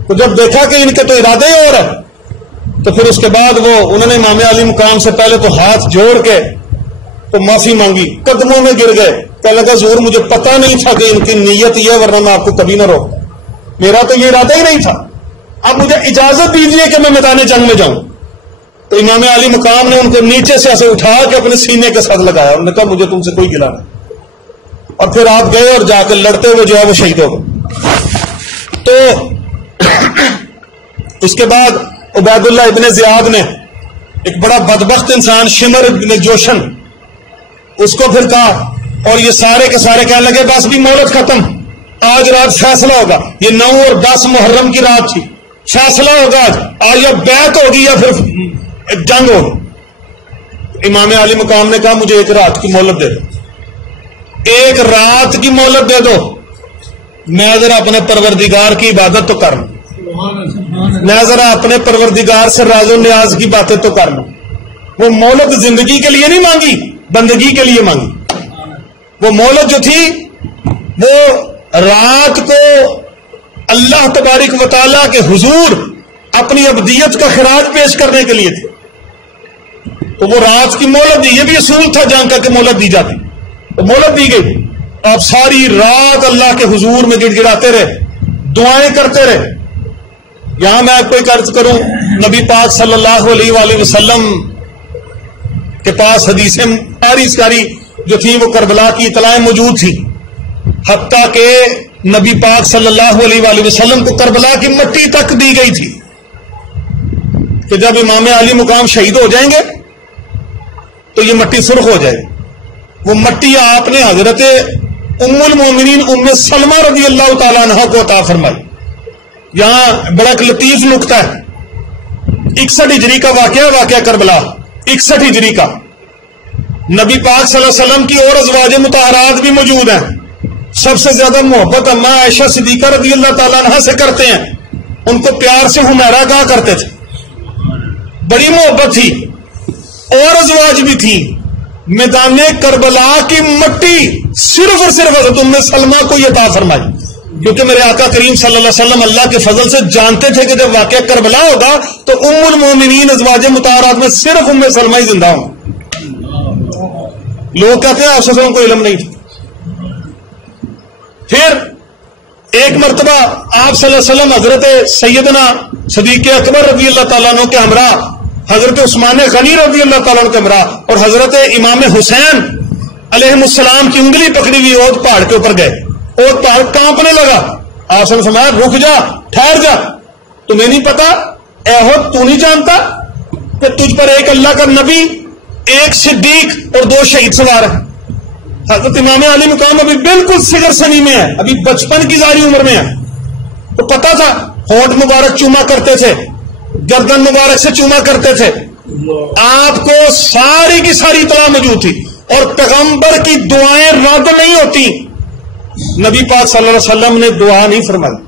تو جب دیکھا کہ ان کے تو ارادے ہی اور ہے تو پھر اس کے بعد وہ انہوں نے امام علی مقام سے پہلے تو ہاتھ جوڑ کے تو معافی مانگی، قدموں میں گر گئے. کہنے لگا حضور مجھے پتہ نہیں تھا کہ ان کی نیت یہ ہے، ورنہ میں آپ کو کبھی نہ روکتا، میرا تو یہ ارادہ ہی نہیں تھا، اب مجھے اجازت دیجیے کہ میں میدان جنگ میں جاؤں. تو امام علی مقام نے ان کو نیچے سے ایسے اٹھا کے اپنے سینے کے ساتھ لگایا. انہوں نے کہا مجھے تم سے کوئی گلا نہیں. اور پھر آپ گئے اور جا کے لڑتے ہوئے جو ہے وہ شہید ہو گئے. تو اس کے بعد عبید اللہ ابن زیاد نے ایک بڑا بدبخت انسان شمر ابن جوشن اس کو پھر کہا، اور یہ سارے کے سارے کہنے لگے بس بھی مہلت ختم، آج رات فیصلہ ہوگا. یہ 9 اور 10 محرم کی رات تھی، فیصلہ ہوگا آج یا بیعت ہوگی یا پھر جنگ ہوگی. امام علی مقام نے کہا مجھے 1 رات کی مہلت دے دو، 1 رات کی مہلت دے دو. میں ذرا اپنے پروردگار کی عبادت تو کر لوں, میں ذرا اپنے پروردگار سے راز و نیاز کی باتیں تو کر لوں. وہ مہلت زندگی کے لیے نہیں مانگی, بندگی کے لیے مانگی. وہ مہلت جو تھی وہ رات کو اللہ تبارک و تعالیٰ کے حضور اپنی ابدیت کا خراج پیش کرنے کے لیے تھی. تو وہ رات کی مہلت دی, یہ بھی اصول تھا جان کا کہ مہلت دی جاتی, تو مہلت دی گئی. آپ ساری رات اللہ کے حضور میں گڑ گڑاتے رہے, دعائیں کرتے رہے. یہاں میں کوئی عرض کروں, نبی پاک صلی اللہ علیہ وآلہ وسلم کے پاس حدیثیں ساری جو تھی وہ کربلا کی اطلاعیں موجود تھی, حتیٰ کہ نبی پاک صلی اللہ علیہ وآلہ وسلم کو کربلا کی مٹی تک دی گئی تھی کہ جب امام علی مقام شہید ہو جائیں گے تو یہ مٹی سرخ ہو جائے. وہ مٹی آپ نے حضرت ام المومنین ام سلمہ رضی اللہ تعالیٰ عنہ کو عطا فرمائی. یہاں بڑا ایک لطیف نکتہ ہے, 61 ہجری کا واقعہ کربلا, 61 ہجری کا. نبی پاک صلی اللہ علیہ وسلم کی اور ازواج مطہرات بھی موجود ہیں. سب سے زیادہ محبت اماں عائشہ صدیقہ رضی اللہ تعالیٰ عنہ سے کرتے ہیں, ان کو پیار سے حمیرہ کہا کرتے تھے, بڑی محبت تھی. اور ازواج بھی تھی. میدان کربلا کی مٹی صرف اور صرف حضرت ام سلمہ کو یہ عطا فرمائی, کیونکہ میرے آقا کریم صلی اللہ علیہ وسلم اللہ کے فضل سے جانتے تھے کہ جب واقعہ کربلا ہوگا تو ام المومنین ازواج مطہرات میں صرف ام سلمہ ہی زندہ ہوں. لوگ کہتے ہیں آپ صلی اللہ علیہ وسلم کو علم نہیں تھا. پھر ایک مرتبہ آپ صلی اللہ علیہ وسلم حضرت سیدنا صدیق اکبر رضی اللہ تعالیٰ عنہ کے ہمراہ, حضرت عثمان غنی رضی اللہ تعالیٰ عنہ کے ہمراہ, اور حضرت امام حسین علیہ السلام کی انگلی پکڑی ہوئی اوت پہاڑ کے اوپر گئے. اوت پہاڑ کانپنے لگا. آپ نے فرمایا رک جا, ٹھہر جا, تمہیں نہیں پتا احد تو نہیں جانتا کہ تجھ پر ایک اللہ کا نبی, ایک صدیق اور 2 شہید سوار ہیں. حضرت امام علی مقام ابھی بالکل صغر سنی میں ہے, ابھی بچپن کی ظاہری عمر میں ہے. تو پتا تھا, ہونٹ مبارک چوما کرتے تھے, گردن مبارک سے چوما کرتے تھے. آپ کو ساری کی ساری اطلاع موجود تھی, اور پیغمبر کی دعائیں رد نہیں ہوتی. نبی پاک صلی اللہ علیہ وسلم نے دعا نہیں فرمائی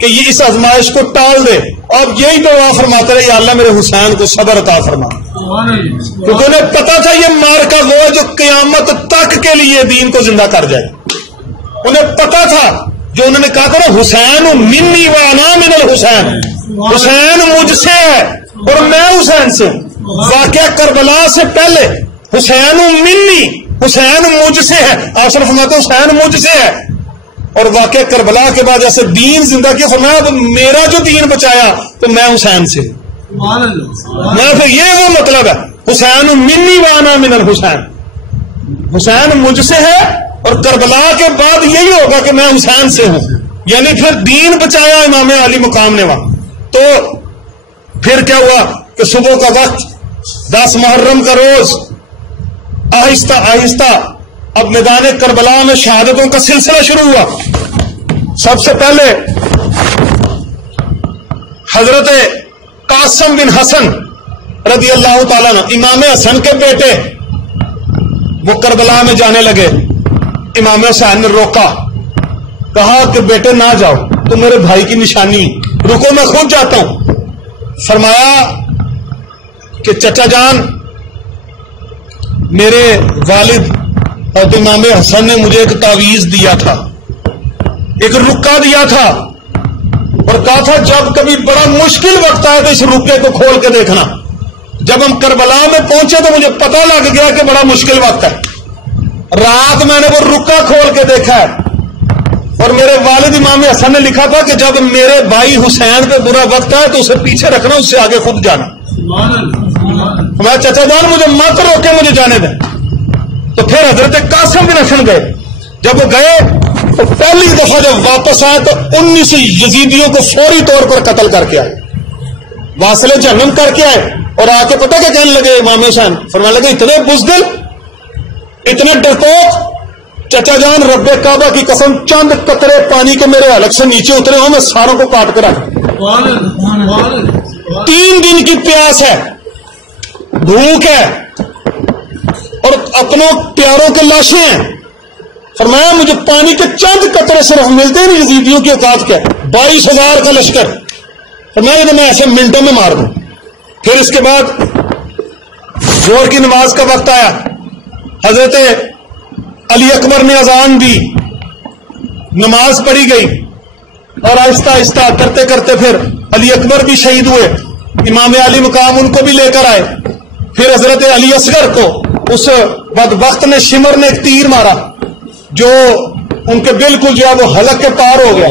کہ یہ اس آزمائش کو ٹال دے, اب یہی دعا فرماتے رہے, یا اللہ میرے حسین کو صبر عطا فرما, کیونکہ انہیں پتا تھا یہ مارکا وہ ہے جو قیامت تک کے لیے دین کو زندہ کر جائے. انہیں پتا تھا جو انہوں نے کہا تھا نا, حسین منی و انا من الحسین, حسین مجھ سے ہے اور میں حسین سے ہوں. واقعہ کربلا سے پہلے حسین منی, حسین مجھ سے ہے. آپ صرف فرماتے حسین مجھ سے ہے, اور واقعہ کربلا کے بعد ایسے دین زندہ کیا, فرمایا اب میرا جو دین بچایا تو میں حسین سے. میں پھر یہ وہ مطلب ہے, حسین منی و انا من الحسین, حسین مجھ سے ہے اور کربلا کے بعد یہی ہوگا کہ میں حسین سے ہوں. یعنی پھر دین بچایا امام علی مقام نے وہاں. تو پھر کیا ہوا کہ صبح کا وقت 10 محرم کا روز, آہستہ آہستہ اب میدان کربلا میں شہادتوں کا سلسلہ شروع ہوا. سب سے پہلے حضرت قاسم بن حسن رضی اللہ تعالیٰ عنہ, امام حسن کے بیٹے, وہ کربلا میں جانے لگے. امام حسین نے روکا, کہا کہ بیٹے نہ جاؤ, تو میرے بھائی کی نشانی, رکو میں خود جاتا ہوں. فرمایا کہ چچا جان, میرے والد حضرت امام حسن نے مجھے ایک تعویذ دیا تھا, ایک رکا دیا تھا, اور کہا تھا جب کبھی بڑا مشکل وقت آئے تو اس رکے کو کھول کے دیکھنا. جب ہم کربلا میں پہنچے تو مجھے پتا لگ گیا کہ بڑا مشکل وقت ہے. رات میں نے وہ رکا کھول کے دیکھا ہے, اور میرے والد امام حسن نے لکھا تھا کہ جب میرے بھائی حسین پہ برا وقت آئے تو اسے پیچھے رکھنا, اس سے آگے خود جانا. ہمارے چچا جان مجھے مت روکے, مجھے جانے دیں. تو پھر حضرت قاسم بن حسن گئے. جب وہ گئے تو پہلی دفعہ جب واپس آئے تو 19 یزیدیوں کو فوری طور پر قتل کر کے آئے, واصل جہنم کر کے آئے. اور آ کے پتہ کیا کہنے لگے امام حسین, فرمانے لگے اتنے بزدل, اتنے ڈرپوک, چچا جان رب کعبہ کی قسم چند قطرے پانی کے میرے حلق سے نیچے اترے ہوں, میں ساروں کو کاٹ کر آئے. 3 دن کی پیاس ہے, بھوک ہے, اور اپنوں پیاروں کے لاشیں ہیں. فرمایا مجھے پانی کے چند قطرے صرف ملتے نہیں یزیدیوں کی اوقات کیا 22,000 کا لشکر، فرمایا میں ایسے منٹوں میں مار دوں۔ پھر اس کے بعد زور کی نماز کا وقت آیا، حضرت علی اکبر نے اذان دی، نماز پڑھی گئی اور آہستہ آہستہ کرتے کرتے پھر علی اکبر بھی شہید ہوئے، امام علی مقام ان کو بھی لے کر آئے۔ پھر حضرت علی اصغر کو اس بدبخت نے شمر نے ایک تیر مارا جو ان کے بالکل جو ہے وہ حلق کے پار ہو گیا۔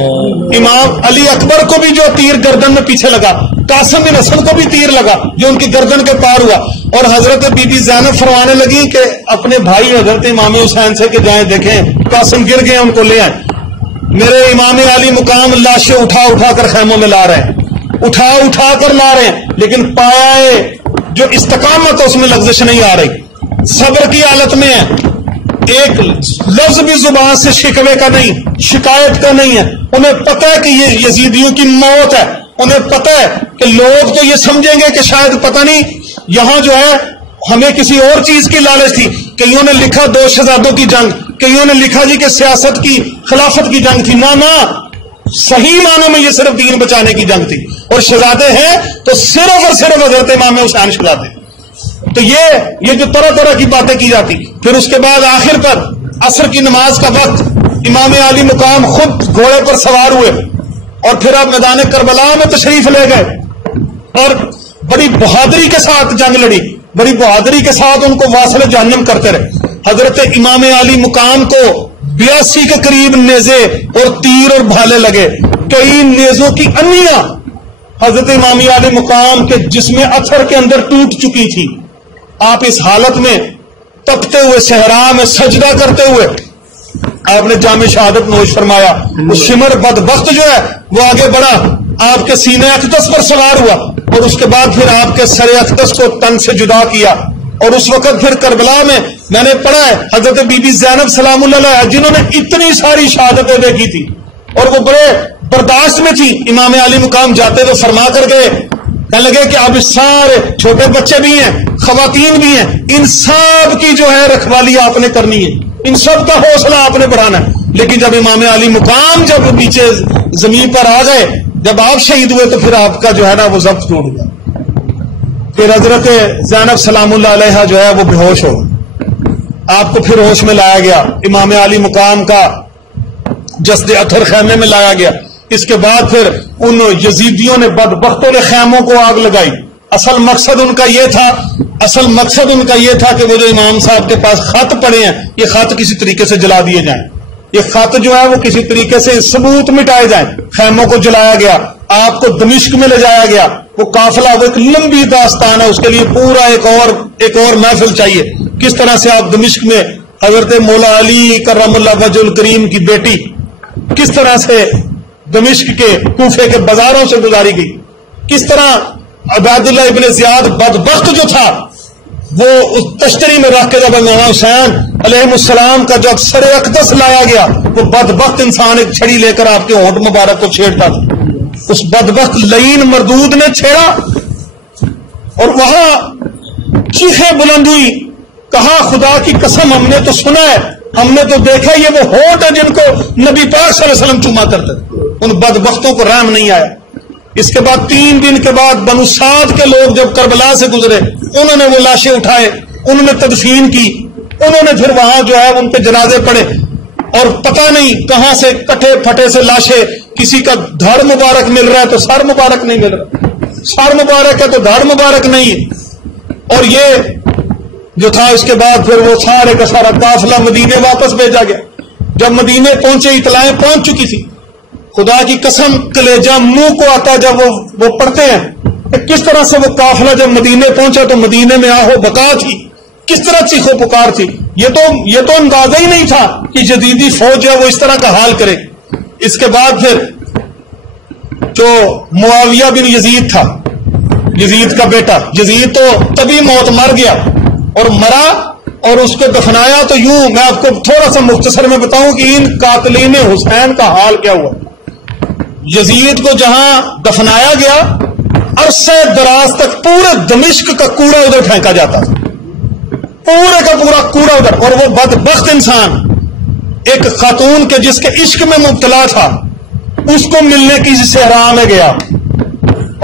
امام علی اکبر کو بھی جو تیر گردن میں پیچھے لگا، قاسم بن حسن کو بھی تیر لگا جو ان کی گردن کے پار ہوا، اور حضرت بی بی زینب فرمانے لگی کہ اپنے بھائی حضرت امام حسین سے کہ جائیں دیکھیں قاسم گر گئے ان کو لے آئیں۔ میرے امام علی مقام لاشیں اٹھا اٹھا کر خیموں میں لا رہے ہیں، اٹھا اٹھا کر لا رہے ہیں، لیکن پایا جو استقامت ہے اس میں لغزش نہیں آ رہی، صبر کی حالت میں ہے، ایک لفظ بھی زبان سے شکوے کا نہیں، شکایت کا نہیں ہے۔ انہیں پتہ ہے کہ یہ یزیدیوں کی موت ہے، انہیں پتہ ہے کہ لوگ تو یہ سمجھیں گے کہ شاید پتہ نہیں یہاں جو ہے ہمیں کسی اور چیز کی لالچ تھی، کئیوں نے لکھا 2 شہزادوں کی جنگ، کئیوں نے لکھا جی کہ سیاست کی خلافت کی جنگ تھی، نہ صحیح معنوں میں یہ صرف دین بچانے کی جنگ تھی، اور شہزادے ہیں تو صرف اور صرف حضرت امام حسین شہزادے۔ تو یہ جو طرح طرح کی باتیں کی جاتی۔ پھر اس کے بعد آخر پر عصر کی نماز کا وقت، امام علی مقام خود گھوڑے پر سوار ہوئے اور پھر آپ میدان کربلا میں تشریف لے گئے اور بڑی بہادری کے ساتھ جنگ لڑی، بڑی بہادری کے ساتھ ان کو واصل جہنم کرتے رہے۔ حضرت امام علی مقام کو 82 کے قریب نیزے اور تیر اور بھالے لگے، کئی نیزوں کی انیاں حضرت امام علی مقام کے جسم اثر کے اندر ٹوٹ چکی تھی۔ آپ اس حالت میں تپتے ہوئے صحرا میں سجدہ کرتے ہوئے آپ نے جام شہادت نوش فرمایا۔ وہ شمر بدبخت جو ہے وہ آگے بڑھا، آپ کے سینے اقدس پر سوار ہوا اور اس کے بعد پھر آپ کے سر اقدس کو تن سے جدا کیا، اور اس وقت پھر کربلا میں نے پڑھا ہے حضرت بی بی زینب سلام اللہ علیہ جنہوں نے اتنی ساری شہادتیں دیکھی تھی اور وہ بڑے برداشت میں تھی، امام علی مقام جاتے تو فرما کر گئے، کہنے لگے کہ اب سارے چھوٹے بچے بھی ہیں، خواتین بھی ہیں، ان سب کی جو ہے رکھوالی آپ نے کرنی ہے، ان سب کا حوصلہ آپ نے بڑھانا ہے۔ لیکن جب امام علی مقام جب نیچے زمین پر آ گئے، جب آپ شہید ہوئے تو پھر آپ کا جو ہے نا وہ ضبط ٹوٹ گیا۔ پھر حضرت زینب سلام اللہ علیہ جو ہے وہ بے ہوش ہو، آپ کو پھر ہوش میں لایا گیا، امام علی مقام کا جسد اطہر خیمے میں لایا گیا۔ اس کے بعد پھر ان یزیدیوں نے بدبختوں نے خیموں کو آگ لگائی۔ اصل مقصد ان کا یہ تھا کہ وہ جو امام صاحب کے پاس خط پڑے ہیں یہ خط کسی طریقے سے جلا دیے جائیں، یہ خط جو ہے وہ کسی طریقے سے ثبوت مٹائے جائیں۔ خیموں کو جلایا گیا، آپ کو دمشق میں لے جایا گیا، وہ قافلہ وہ ایک لمبی داستان ہے، اس کے لیے پورا ایک اور محفل چاہیے، کس طرح سے آپ دمشق میں حضرت مولا علی کرم اللہ وجہ الکریم کی بیٹی کس طرح سے دمشق کے کوفے کے بازاروں سے گزاری گئی، کس طرح عبید اللہ ابن زیاد بدبخت جو تھا وہ اس تشتری میں رکھ کے جب امام حسین علیہ السلام کا جو سر اقدس لایا گیا، وہ بدبخت انسان ایک چھڑی لے کر آپ کے ہونٹ مبارک کو چھیڑتا تھا، اس بدبخت لعین مردود نے چھیڑا اور وہاں چیخیں بلند ہوئی، کہا خدا کی قسم ہم نے تو سنا ہے، ہم نے تو دیکھا یہ وہ ہونٹ ہے جن کو نبی پاک صلی اللہ علیہ وسلم چوما کرتے تھے۔ ان بدبختوں کو رحم نہیں آیا۔ اس کے بعد 3 دن کے بعد بنو سعد کے لوگ جب کربلا سے گزرے، انہوں نے وہ لاشیں اٹھائے، انہوں نے تدفین کی، انہوں نے پھر وہاں جو ہے ان پہ جنازے پڑے، اور پتہ نہیں کہاں سے کٹے پھٹے سے لاشیں، کسی کا دھڑ مبارک مل رہا ہے تو سر مبارک نہیں مل رہا، سر مبارک ہے تو دھڑ مبارک نہیں ہے۔ اور یہ جو تھا اس کے بعد پھر وہ سارے کا سارا قافلہ مدینے واپس بھیجا گیا۔ جب مدینے پہنچے اطلاعیں پہنچ چکی تھی، خدا کی قسم کلیجہ منہ کو آتا جب وہ پڑھتے ہیں کہ کس طرح سے وہ قافلہ جب مدینے پہنچا تو مدینے میں آہو بقا تھی، کس طرح چیخو پکار تھی، یہ تو اندازہ ہی نہیں تھا کہ جدیدی فوج ہے وہ اس طرح کا حال کرے۔ اس کے بعد پھر جو معاویہ بن یزید تھا، یزید کا بیٹا، یزید تو تبھی موت مر گیا اور مرا اور اس کو دفنایا تو یوں، میں آپ کو تھوڑا سا مختصر میں بتاؤں کہ ان قاتلین حسین کا حال کیا ہوا۔ یزید کو جہاں دفنایا گیا عرصے دراز تک پورے دمشق کا کوڑا ادھر پھینکا جاتا تھا، پورے کا پورا کوڑا ادھر، اور وہ بدبخت انسان ایک خاتون کے جس کے عشق میں مبتلا تھا اس کو ملنے کی صحرا میں گیا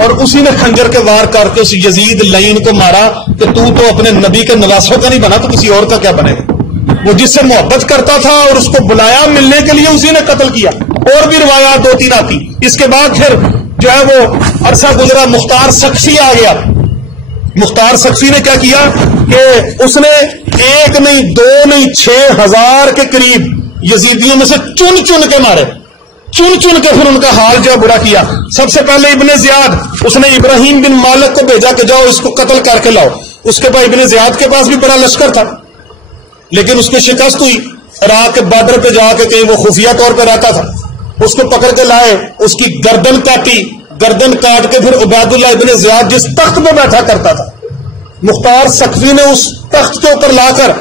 اور اسی نے خنجر کے وار کر کے اس یزید لعین کو مارا کہ تو اپنے نبی کے نواسوں کا نہیں بنا تو کسی اور کا کیا بنے گا. وہ جس سے محبت کرتا تھا اور اس کو بلایا ملنے کے لیے اسی نے قتل کیا. اور بھی روایات 2-3 آتی. اس کے بعد پھر جو ہے وہ عرصہ گزرا, مختار سقفی آ گیا. مختار سقفی نے کیا کیا کہ اس نے 1 نہیں 2 نہیں 6,000 کے قریب یزیدیوں میں سے چن چن کے مارے, چن چن کے پھر ان کا حال جو برا کیا. سب سے پہلے ابن زیاد, اس نے ابراہیم بن مالک کو بھیجا کہ جاؤ اس کو قتل کر کے لاؤ. اس کے بعد ابن زیاد کے پاس بھی بڑا لشکر تھا لیکن اس کی شکست ہوئی. عراق کے بارڈر پہ جا کے کہیں وہ خفیہ طور پہ رہتا تھا, اس کو پکڑ کے لائے, اس کی گردن کاٹی, گردن کاٹ کے پھر عبید اللہ ابن زیاد جس تخت پہ بیٹھا کرتا تھا مختار سقفی نے اس تخت کے اوپر لا کر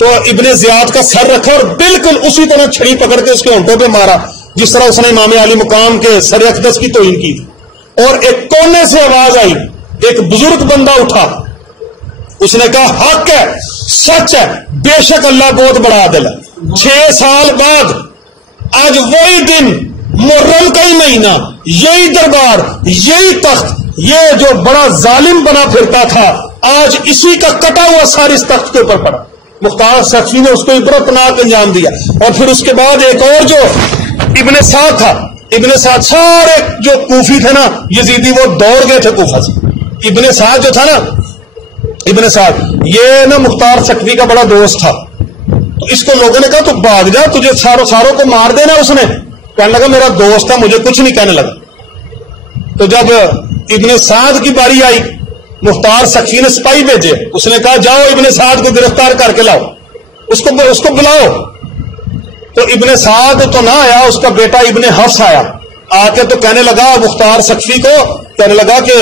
تو ابن زیاد کا سر رکھا اور بالکل اسی طرح چھڑی پکڑ کے اس کے ہونٹوں پہ مارا جس طرح اس نے امام علی مقام کے سر اقدس کی توہین کی. اور ایک کونے سے آواز آئی, ایک بزرگ بندہ اٹھا, اس نے کہا حق ہے, سچ ہے, بے شک اللہ بہت بڑا عادل ہے. 6 سال بعد آج وہی دن, محرم کا ہی مہینہ, یہی دربار, یہی تخت, یہ جو بڑا ظالم بنا پھرتا تھا آج اسی کا کٹا ہوا سار اس تخت کے اوپر پڑا. مختار سقفی نے اس کو عبرتناک انجام دیا. اور پھر اس کے بعد ایک اور جو ابن سعد تھا, ابن سعد سارے جو کوفی تھے نا یزیدی وہ دوڑ گئے تھے کوفہ سے. ابن سعد جو تھا نا, ابن سعد یہ نا مختار سقفی کا بڑا دوست تھا. تو اس کو لوگوں نے کہا تو بھاگ جا, تجھے ساروں کو مار دینا. اس نے کہنے لگا میرا دوست تھا, مجھے کچھ نہیں کہنے لگا. تو جب ابن سعد کی باری آئی مختار سقفی نے سپاہی بھیجے, اس نے کہا جاؤ ابن سعد کو گرفتار کر کے لاؤ, اس کو بلاؤ. تو ابن سعد تو نہ آیا, اس کا بیٹا ابن حفص آیا. آ کے تو کہنے لگا مختار سقفی کو, کہنے لگا کہ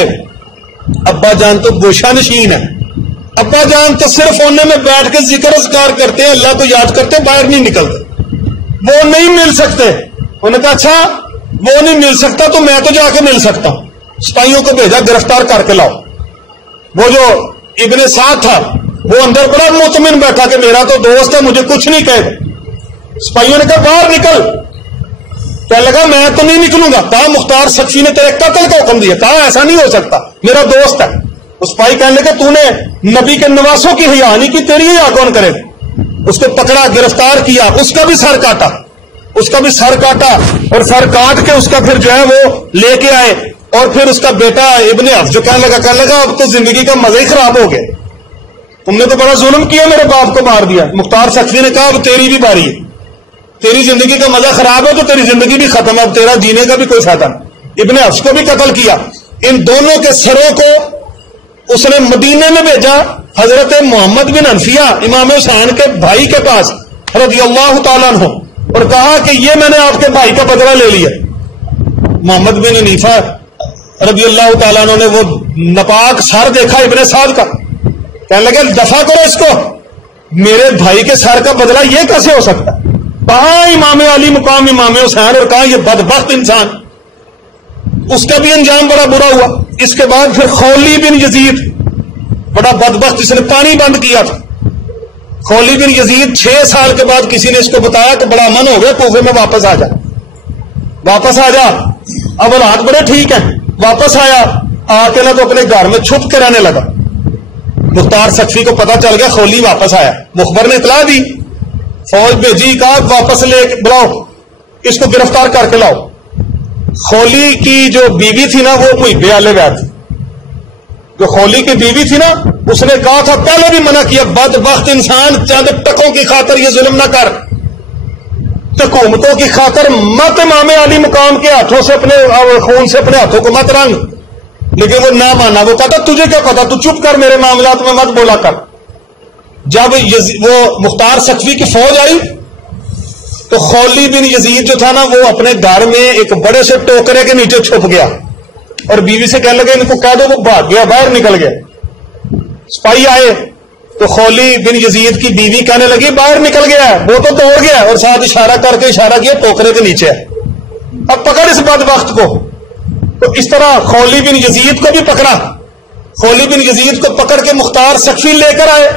ابا جان تو گوشہ نشین ہے, ابا جان تو صرف ہونے میں بیٹھ کے ذکر اذکار کرتے ہیں, اللہ کو یاد کرتے, باہر نہیں نکلتے, وہ نہیں مل سکتے. انہوں نے کہا اچھا وہ نہیں مل سکتا تو میں تو جا کے مل سکتا ہوں. سپاہیوں کو بھیجا گرفتار کر کے لاؤ. وہ جو ابن سعد تھا وہ اندر بڑا مطمئن بیٹھا کہ میرا تو دوست ہے, مجھے کچھ نہیں کہے. سپاہیوں نے کہا باہر نکل, کہنے لگا میں تو نہیں نکلوں گا. کہا مختار سقفی نے تیرے قتل کا حکم دیا. کہا ایسا نہیں ہو سکتا, میرا دوست ہے. اس سپاہی کہنے لگا تو نے نبی کے نواسوں کی حیا نہیں کی, تیری حیا کون کرے. اس کو پکڑا, گرفتار کیا, اس کا بھی سر کاٹا, اور سر کاٹ کے اس کا پھر جو ہے وہ لے کے آئے. اور پھر اس کا بیٹا ابن حفص جو کہنے لگا اب تو زندگی کا مزہ ہی خراب ہو گیا, تم نے تو بڑا ظلم کیا, میرے باپ کو مار دیا. مختار سقفی نے کہا اب تیری بھی باری ہے, تیری زندگی کا مزہ خراب ہے تو تیری زندگی بھی ختم ہے, اب تیرا جینے کا بھی کوئی فائدہ نہیں. ابن حفص کو بھی قتل کیا. ان دونوں کے سروں کو اس نے مدینے میں بھیجا حضرت محمد بن حنفیہ امام حسین کے بھائی کے پاس رضی اللہ تعالیٰ عنہ, اور کہا کہ یہ میں نے آپ کے بھائی کا بدلہ لے لیا. محمد بن حنیفہ رضی اللہ تعالیٰ عنہ نے وہ نپاک سر دیکھا ابن سعد کا, کہنے لگے دفع کرو اس کو, میرے بھائی کے سر کا بدلہ یہ کیسے ہو سکتا. کہاں امام علی مقام امام حسین, اور کہاں یہ بدبخت انسان. اس کا بھی انجام بڑا برا ہوا. اس کے بعد پھر خولی بن یزید بڑا بدبخت, جس نے پانی بند کیا تھا. خولی بن یزید 6 سال کے بعد کسی نے اس کو بتایا کہ بڑا من ہو گیا, کوفے میں واپس آ جا. اب حالات بڑے ٹھیک ہیں, واپس آیا, آ کے نہ تو اپنے گھر میں چھپ کے رہنے لگا. مختار سقفی کو پتا چل گیا خولی واپس آیا, مخبر نے اطلاع دی, فوج بھیجی, کہا واپس لے کے بلاؤ, اس کو گرفتار کر کے لاؤ. خولی کی جو بیوی تھی نا وہ محب آل بیت تھی. جو خولی کی بیوی تھی نا اس نے کہا تھا, پہلے بھی منع کیا, بدبخت انسان, چند ٹکوں کی خاطر یہ ظلم نہ کر, حکومتوں کی خاطر مت امام علی مقام کے ہاتھوں سے اپنے خون سے اپنے ہاتھوں کو مت رنگ. لیکن وہ نہ مانا, وہ کہتا تجھے کیا پتا, تو چپ کر, میرے معاملات میں مت بولا کر. جب وہ مختار سقفی کی فوج آئی تو خولی بن یزید جو تھا نا وہ اپنے گھر میں ایک بڑے سے ٹوکرے کے نیچے چھپ گیا, اور بیوی سے کہنے لگے ان کو کہہ دو وہ بھاگ گیا, باہر نکل گیا. سپاہی آئے تو خولی بن یزید کی بیوی کہنے لگی باہر نکل گیا ہے, وہ تو دوڑ گیا, اور ساتھ اشارہ کر کے اشارہ کیا ٹوکرے کے نیچے ہے, اب پکڑ اس بدبخت کو. تو اس طرح خولی بن یزید کو بھی پکڑا. خولی بن یزید کو پکڑ کے مختار سقفی لے کر آئے,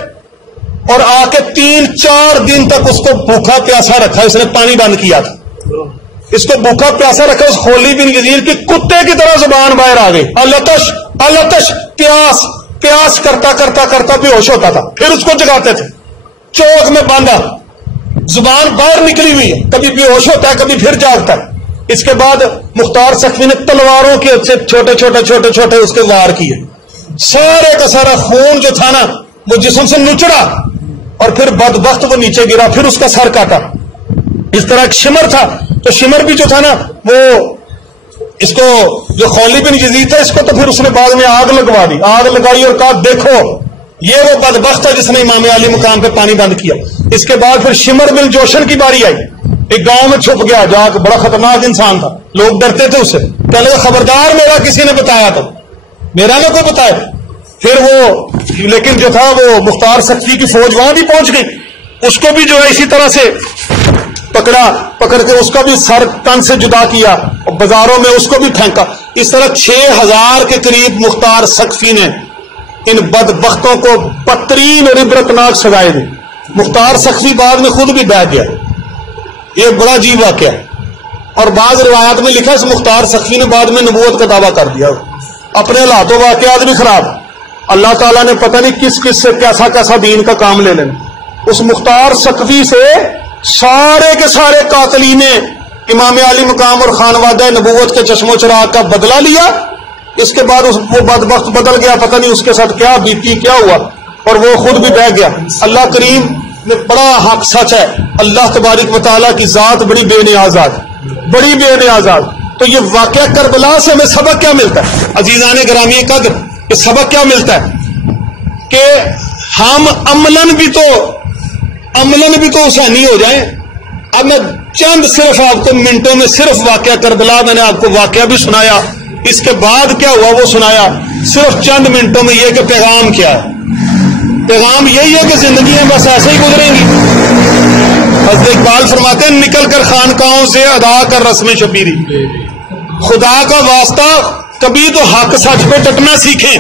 اور آ کے 3-4 دن تک اس کو بھوکا پیاسا رکھا. اس نے پانی بند کیا تھا, اس کو بھوکا پیاسا رکھا. اس خولید بن یزید کی کتے کی طرح زبان باہر آ گئی. التش التش, پیاس پیاس کرتا کرتا کرتا بے ہوش ہوتا تھا. پھر اس کو جگاتے تھے, چوک میں باندھا, زبان باہر نکلی ہوئی ہے, کبھی بے ہوش ہوتا ہے کبھی پھر جاگتا ہے. اس کے بعد مختار سخفی نے تلواروں کے سے چھوٹے چھوٹے چھوٹے چھوٹے اس کے وار کیے. سارے کا سارا خون جو تھا نا وہ جسم سے نچڑا اور پھر بدبخت وہ نیچے گرا. پھر اس کا سر کاٹا. اس طرح ایک شمر تھا, تو شمر بھی جو تھا نا وہ اس کو جو خولید بن یزید تھا اس کو تو پھر اس نے بعد میں آگ لگوا دی. آگ لگائی اور کہا دیکھو یہ وہ بدبخت ہے جس نے امام علی مقام پہ پانی بند کیا. اس کے بعد پھر شمر بن جوشن کی باری آئی. ایک گاؤں میں چھپ گیا جا کے, بڑا خطرناک انسان تھا, لوگ ڈرتے تھے اس سے. پہلے خبردار میرا کسی نے بتایا تو, میرا نہ کوئی بتایا. پھر وہ لیکن جو تھا وہ مختار سخفی کی فوج وہاں بھی پہنچ گئی. اس کو بھی جو ہے اسی طرح سے پکڑ کے اس کا بھی سر تن سے جدا کیا اور بازاروں میں اس کو بھی پھینکا. اس طرح 6000 کے قریب مختار سخفی نے ان بدبختوں کو بدترین اور عبرتناک سزائیں دی. مختار سخفی بعد میں خود بھی بیٹھ گیا. یہ بڑا عجیب واقعہ ہے. اور بعض روایات میں لکھا اس مختار سخفی نے بعد میں نبوت کا دعویٰ کر دیا. اپنے حالات و واقعات بھی خراب. اللہ تعالیٰ نے پتہ نہیں کس کس سے کیسا کیسا دین کا کام لے لینا. اس مختار سخفی سے سارے کے سارے قاتلین امام علی مقام اور خانوادہ نبوت کے چشم و چراغ کا بدلہ لیا. اس کے بعد وہ بدبخت بدل گیا, پتہ نہیں اس کے ساتھ کیا بیتی کیا ہوا, اور وہ خود بھی بہ گیا. اللہ کریم نے بڑا حق سچ ہے. اللہ تبارک و تعالیٰ کی ذات بڑی بے نیازات, بڑی بے نیازات. تو یہ واقعہ کربلا سے ہمیں سبق کیا ملتا ہے عزیزان گرامی قدر؟ یہ سبق کیا ملتا ہے کہ ہم عملاً بھی تو حسینی ہو جائیں. اب میں چند صرف آپ کو منٹوں میں صرف واقعہ کربلا, میں نے آپ کو واقعہ بھی سنایا, اس کے بعد کیا ہوا وہ سنایا. صرف چند منٹوں میں یہ کہ پیغام کیا ہے. پیغام یہی ہے کہ زندگیاں بس ایسے ہی گزریں گی. حضرت اقبال فرماتے ہیں نکل کر خانقاہوں سے ادا کر رسم شبیری. خدا کا واسطہ کبھی تو حق سچ پہ ڈٹنا سیکھیں.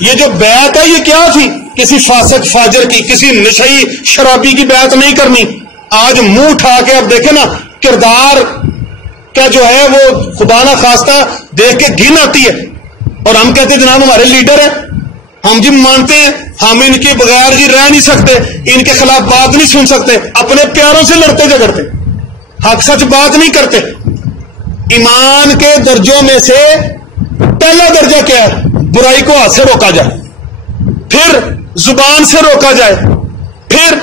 یہ جو بیعت ہے یہ کیا تھی؟ کسی فاسق فاجر کی, کسی نشئی شرابی کی بیعت نہیں کرنی. آج منہ اٹھا کے اب دیکھیں نا کردار کیا جو ہے وہ خدا نہ خواستہ دیکھ کے گھن آتی ہے. اور ہم کہتے ہیں جناب ہمارے لیڈر ہیں, ہم جی مانتے ہیں, ہم ان کے بغیر جی رہ نہیں سکتے, ان کے خلاف بات نہیں سن سکتے. اپنے پیاروں سے لڑتے جھگڑتے, حق سچ بات نہیں کرتے. ایمان کے درجوں میں سے پہلا درجہ کیا ہے؟ برائی کو ہاتھ سے روکا جائے, پھر زبان سے روکا جائے, پھر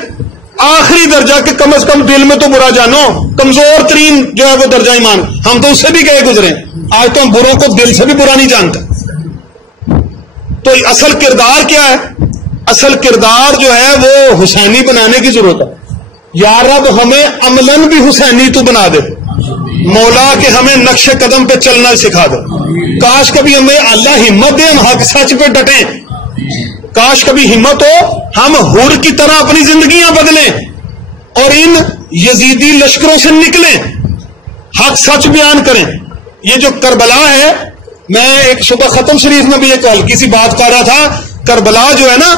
آخری درجہ کہ کم از کم دل میں تو برا جانو. کمزور ترین جو ہے وہ درجہ ایمان. ہم تو اس سے بھی گئے گزرے, آج تو ہم بروں کو دل سے بھی برا نہیں جانتے. تو اصل کردار کیا ہے؟ اصل کردار جو ہے وہ حسینی بنانے کی ضرورت ہے. یا رب ہمیں عملاً بھی حسینی تو بنا دے. مولا کہ ہمیں نقش قدم پہ چلنا سکھا دے. کاش کبھی ہمیں اللہ ہمت دے, ہم حق سچ پہ ڈٹیں. کاش کبھی ہمت ہو ہم حور کی طرح اپنی زندگیاں بدلیں اور ان یزیدی لشکروں سے نکلیں, حق سچ بیان کریں. یہ جو کربلا ہے, میں ایک صبح ختم شریف میں بھی یہ ہلکی سی بات کر رہا تھا. کربلا جو ہے نا,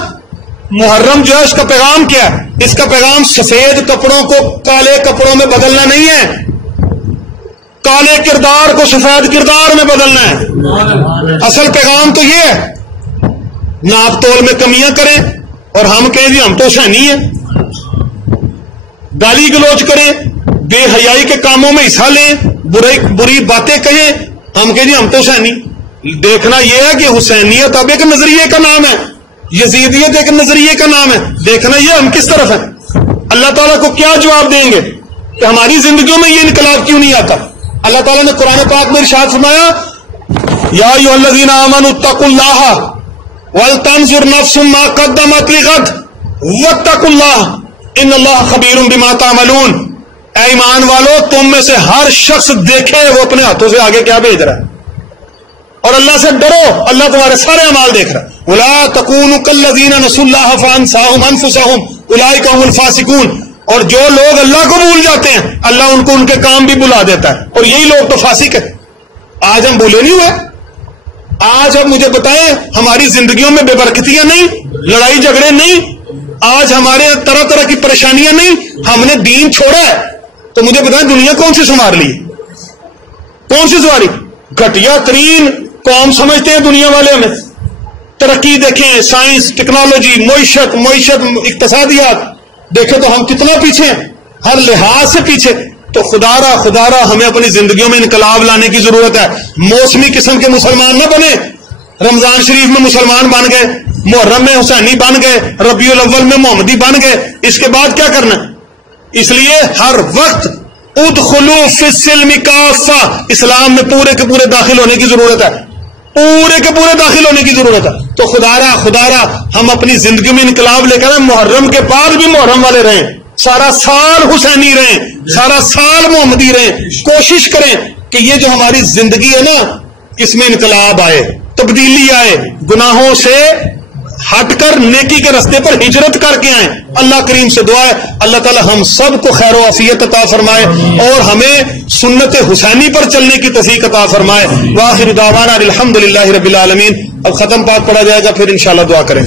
محرم جو ہے اس کا پیغام کیا ہے؟ اس کا پیغام سفید کپڑوں کو کالے کپڑوں میں بدلنا نہیں ہے, کالے کردار کو سفید کردار میں بدلنا ہے. اصل پیغام تو یہ ہے, ناپ تول میں کمیاں کریں اور ہم کہیں جی ہم تو حسینی ہیں, گالی گلوچ کریں, بے حیائی کے کاموں میں حصہ لیں, بری باتیں کہیں, ہم کہیں جی ہم تو حسینی. دیکھنا یہ ہے کہ حسینیت اب ایک نظریے کا نام ہے, یزیدیت ایک نظریے کا نام ہے. دیکھنا یہ ہم کس طرف ہیں. اللہ تعالیٰ کو کیا جواب دیں گے کہ ہماری زندگیوں میں یہ انقلاب کیوں نہیں آتا؟ اللہ تعالیٰ نے قرآن پاک میں ارشاد فرمایا یا ایھا الذین آمنوا اتقوا اللہ ولتنظر نفس ما قدمت لغد واتقوا اللہ ان اللہ خبیر بما تعملون. اے ایمان والو, تم میں سے ہر شخص دیکھے وہ اپنے ہاتھوں سے آگے کیا بھیج رہا ہے, اور اللہ سے ڈرو, اللہ تمہارے سارے اعمال دیکھ رہا ہے. وَلَا تَكُونُوا كَالَّذِينَ نَسُوا اللَّهَ فَأَنسَاهُمْ أَنفُسَهُمْ أُولَٰئِكَ هُمُ الْفَاسِقُونَ. اور جو لوگ اللہ کو بھول جاتے ہیں اللہ ان کو ان کے کام بھی بلا دیتا ہے, اور یہی لوگ تو فاسق ہیں. آج ہم بھولے نہیں ہوئے. آج اب مجھے بتائیں ہماری زندگیوں میں بے برکتیاں نہیں, لڑائی جھگڑے نہیں, آج ہمارے طرح طرح کی پریشانیاں نہیں، ہم نے دین چھوڑا ہے. تو مجھے بتائیں دنیا کون سی سنوار لی؟ کون سی سنواری؟ گھٹیا ترین قوم سمجھتے ہیں دنیا والے ہمیں. ترقی دیکھیں، سائنس، ٹیکنالوجی، معیشت، اقتصادیات دیکھیں تو ہم کتنا پیچھے ہیں، ہر لحاظ سے پیچھے. تو خدا را ہمیں اپنی زندگیوں میں انقلاب لانے کی ضرورت ہے. موسمی قسم کے مسلمان نہ بنے. رمضان شریف میں مسلمان بن گئے، محرم میں حسینی بن گئے، ربیع الاول میں محمدی بن گئے، اس کے بعد کیا کرنا؟ اس لیے ہر وقت ادخلوا فی السلم کافہ، اسلام میں پورے کے پورے داخل ہونے کی ضرورت ہے، پورے کے پورے داخل ہونے کی ضرورت ہے. تو خدا را ہم اپنی زندگی میں انقلاب لے کر محرم کے بعد بھی محرم والے رہیں، سارا سال حسینی رہیں، سارا سال محمدی رہیں. کوشش کریں کہ یہ جو ہماری زندگی ہے نا، اس میں انقلاب آئے، تبدیلی آئے، گناہوں سے ہٹ کر نیکی کے رستے پر ہجرت کر کے آئیں. اللہ کریم سے دعا ہے اللہ تعالی ہم سب کو خیر و عافیت عطا فرمائے اور ہمیں سنت حسینی پر چلنے کی توفیق عطا فرمائے. وآخر دعوانا الحمدللہ رب العالمین. اب ختم پاک پڑھا جائے گا، پھر انشاءاللہ دعا کریں.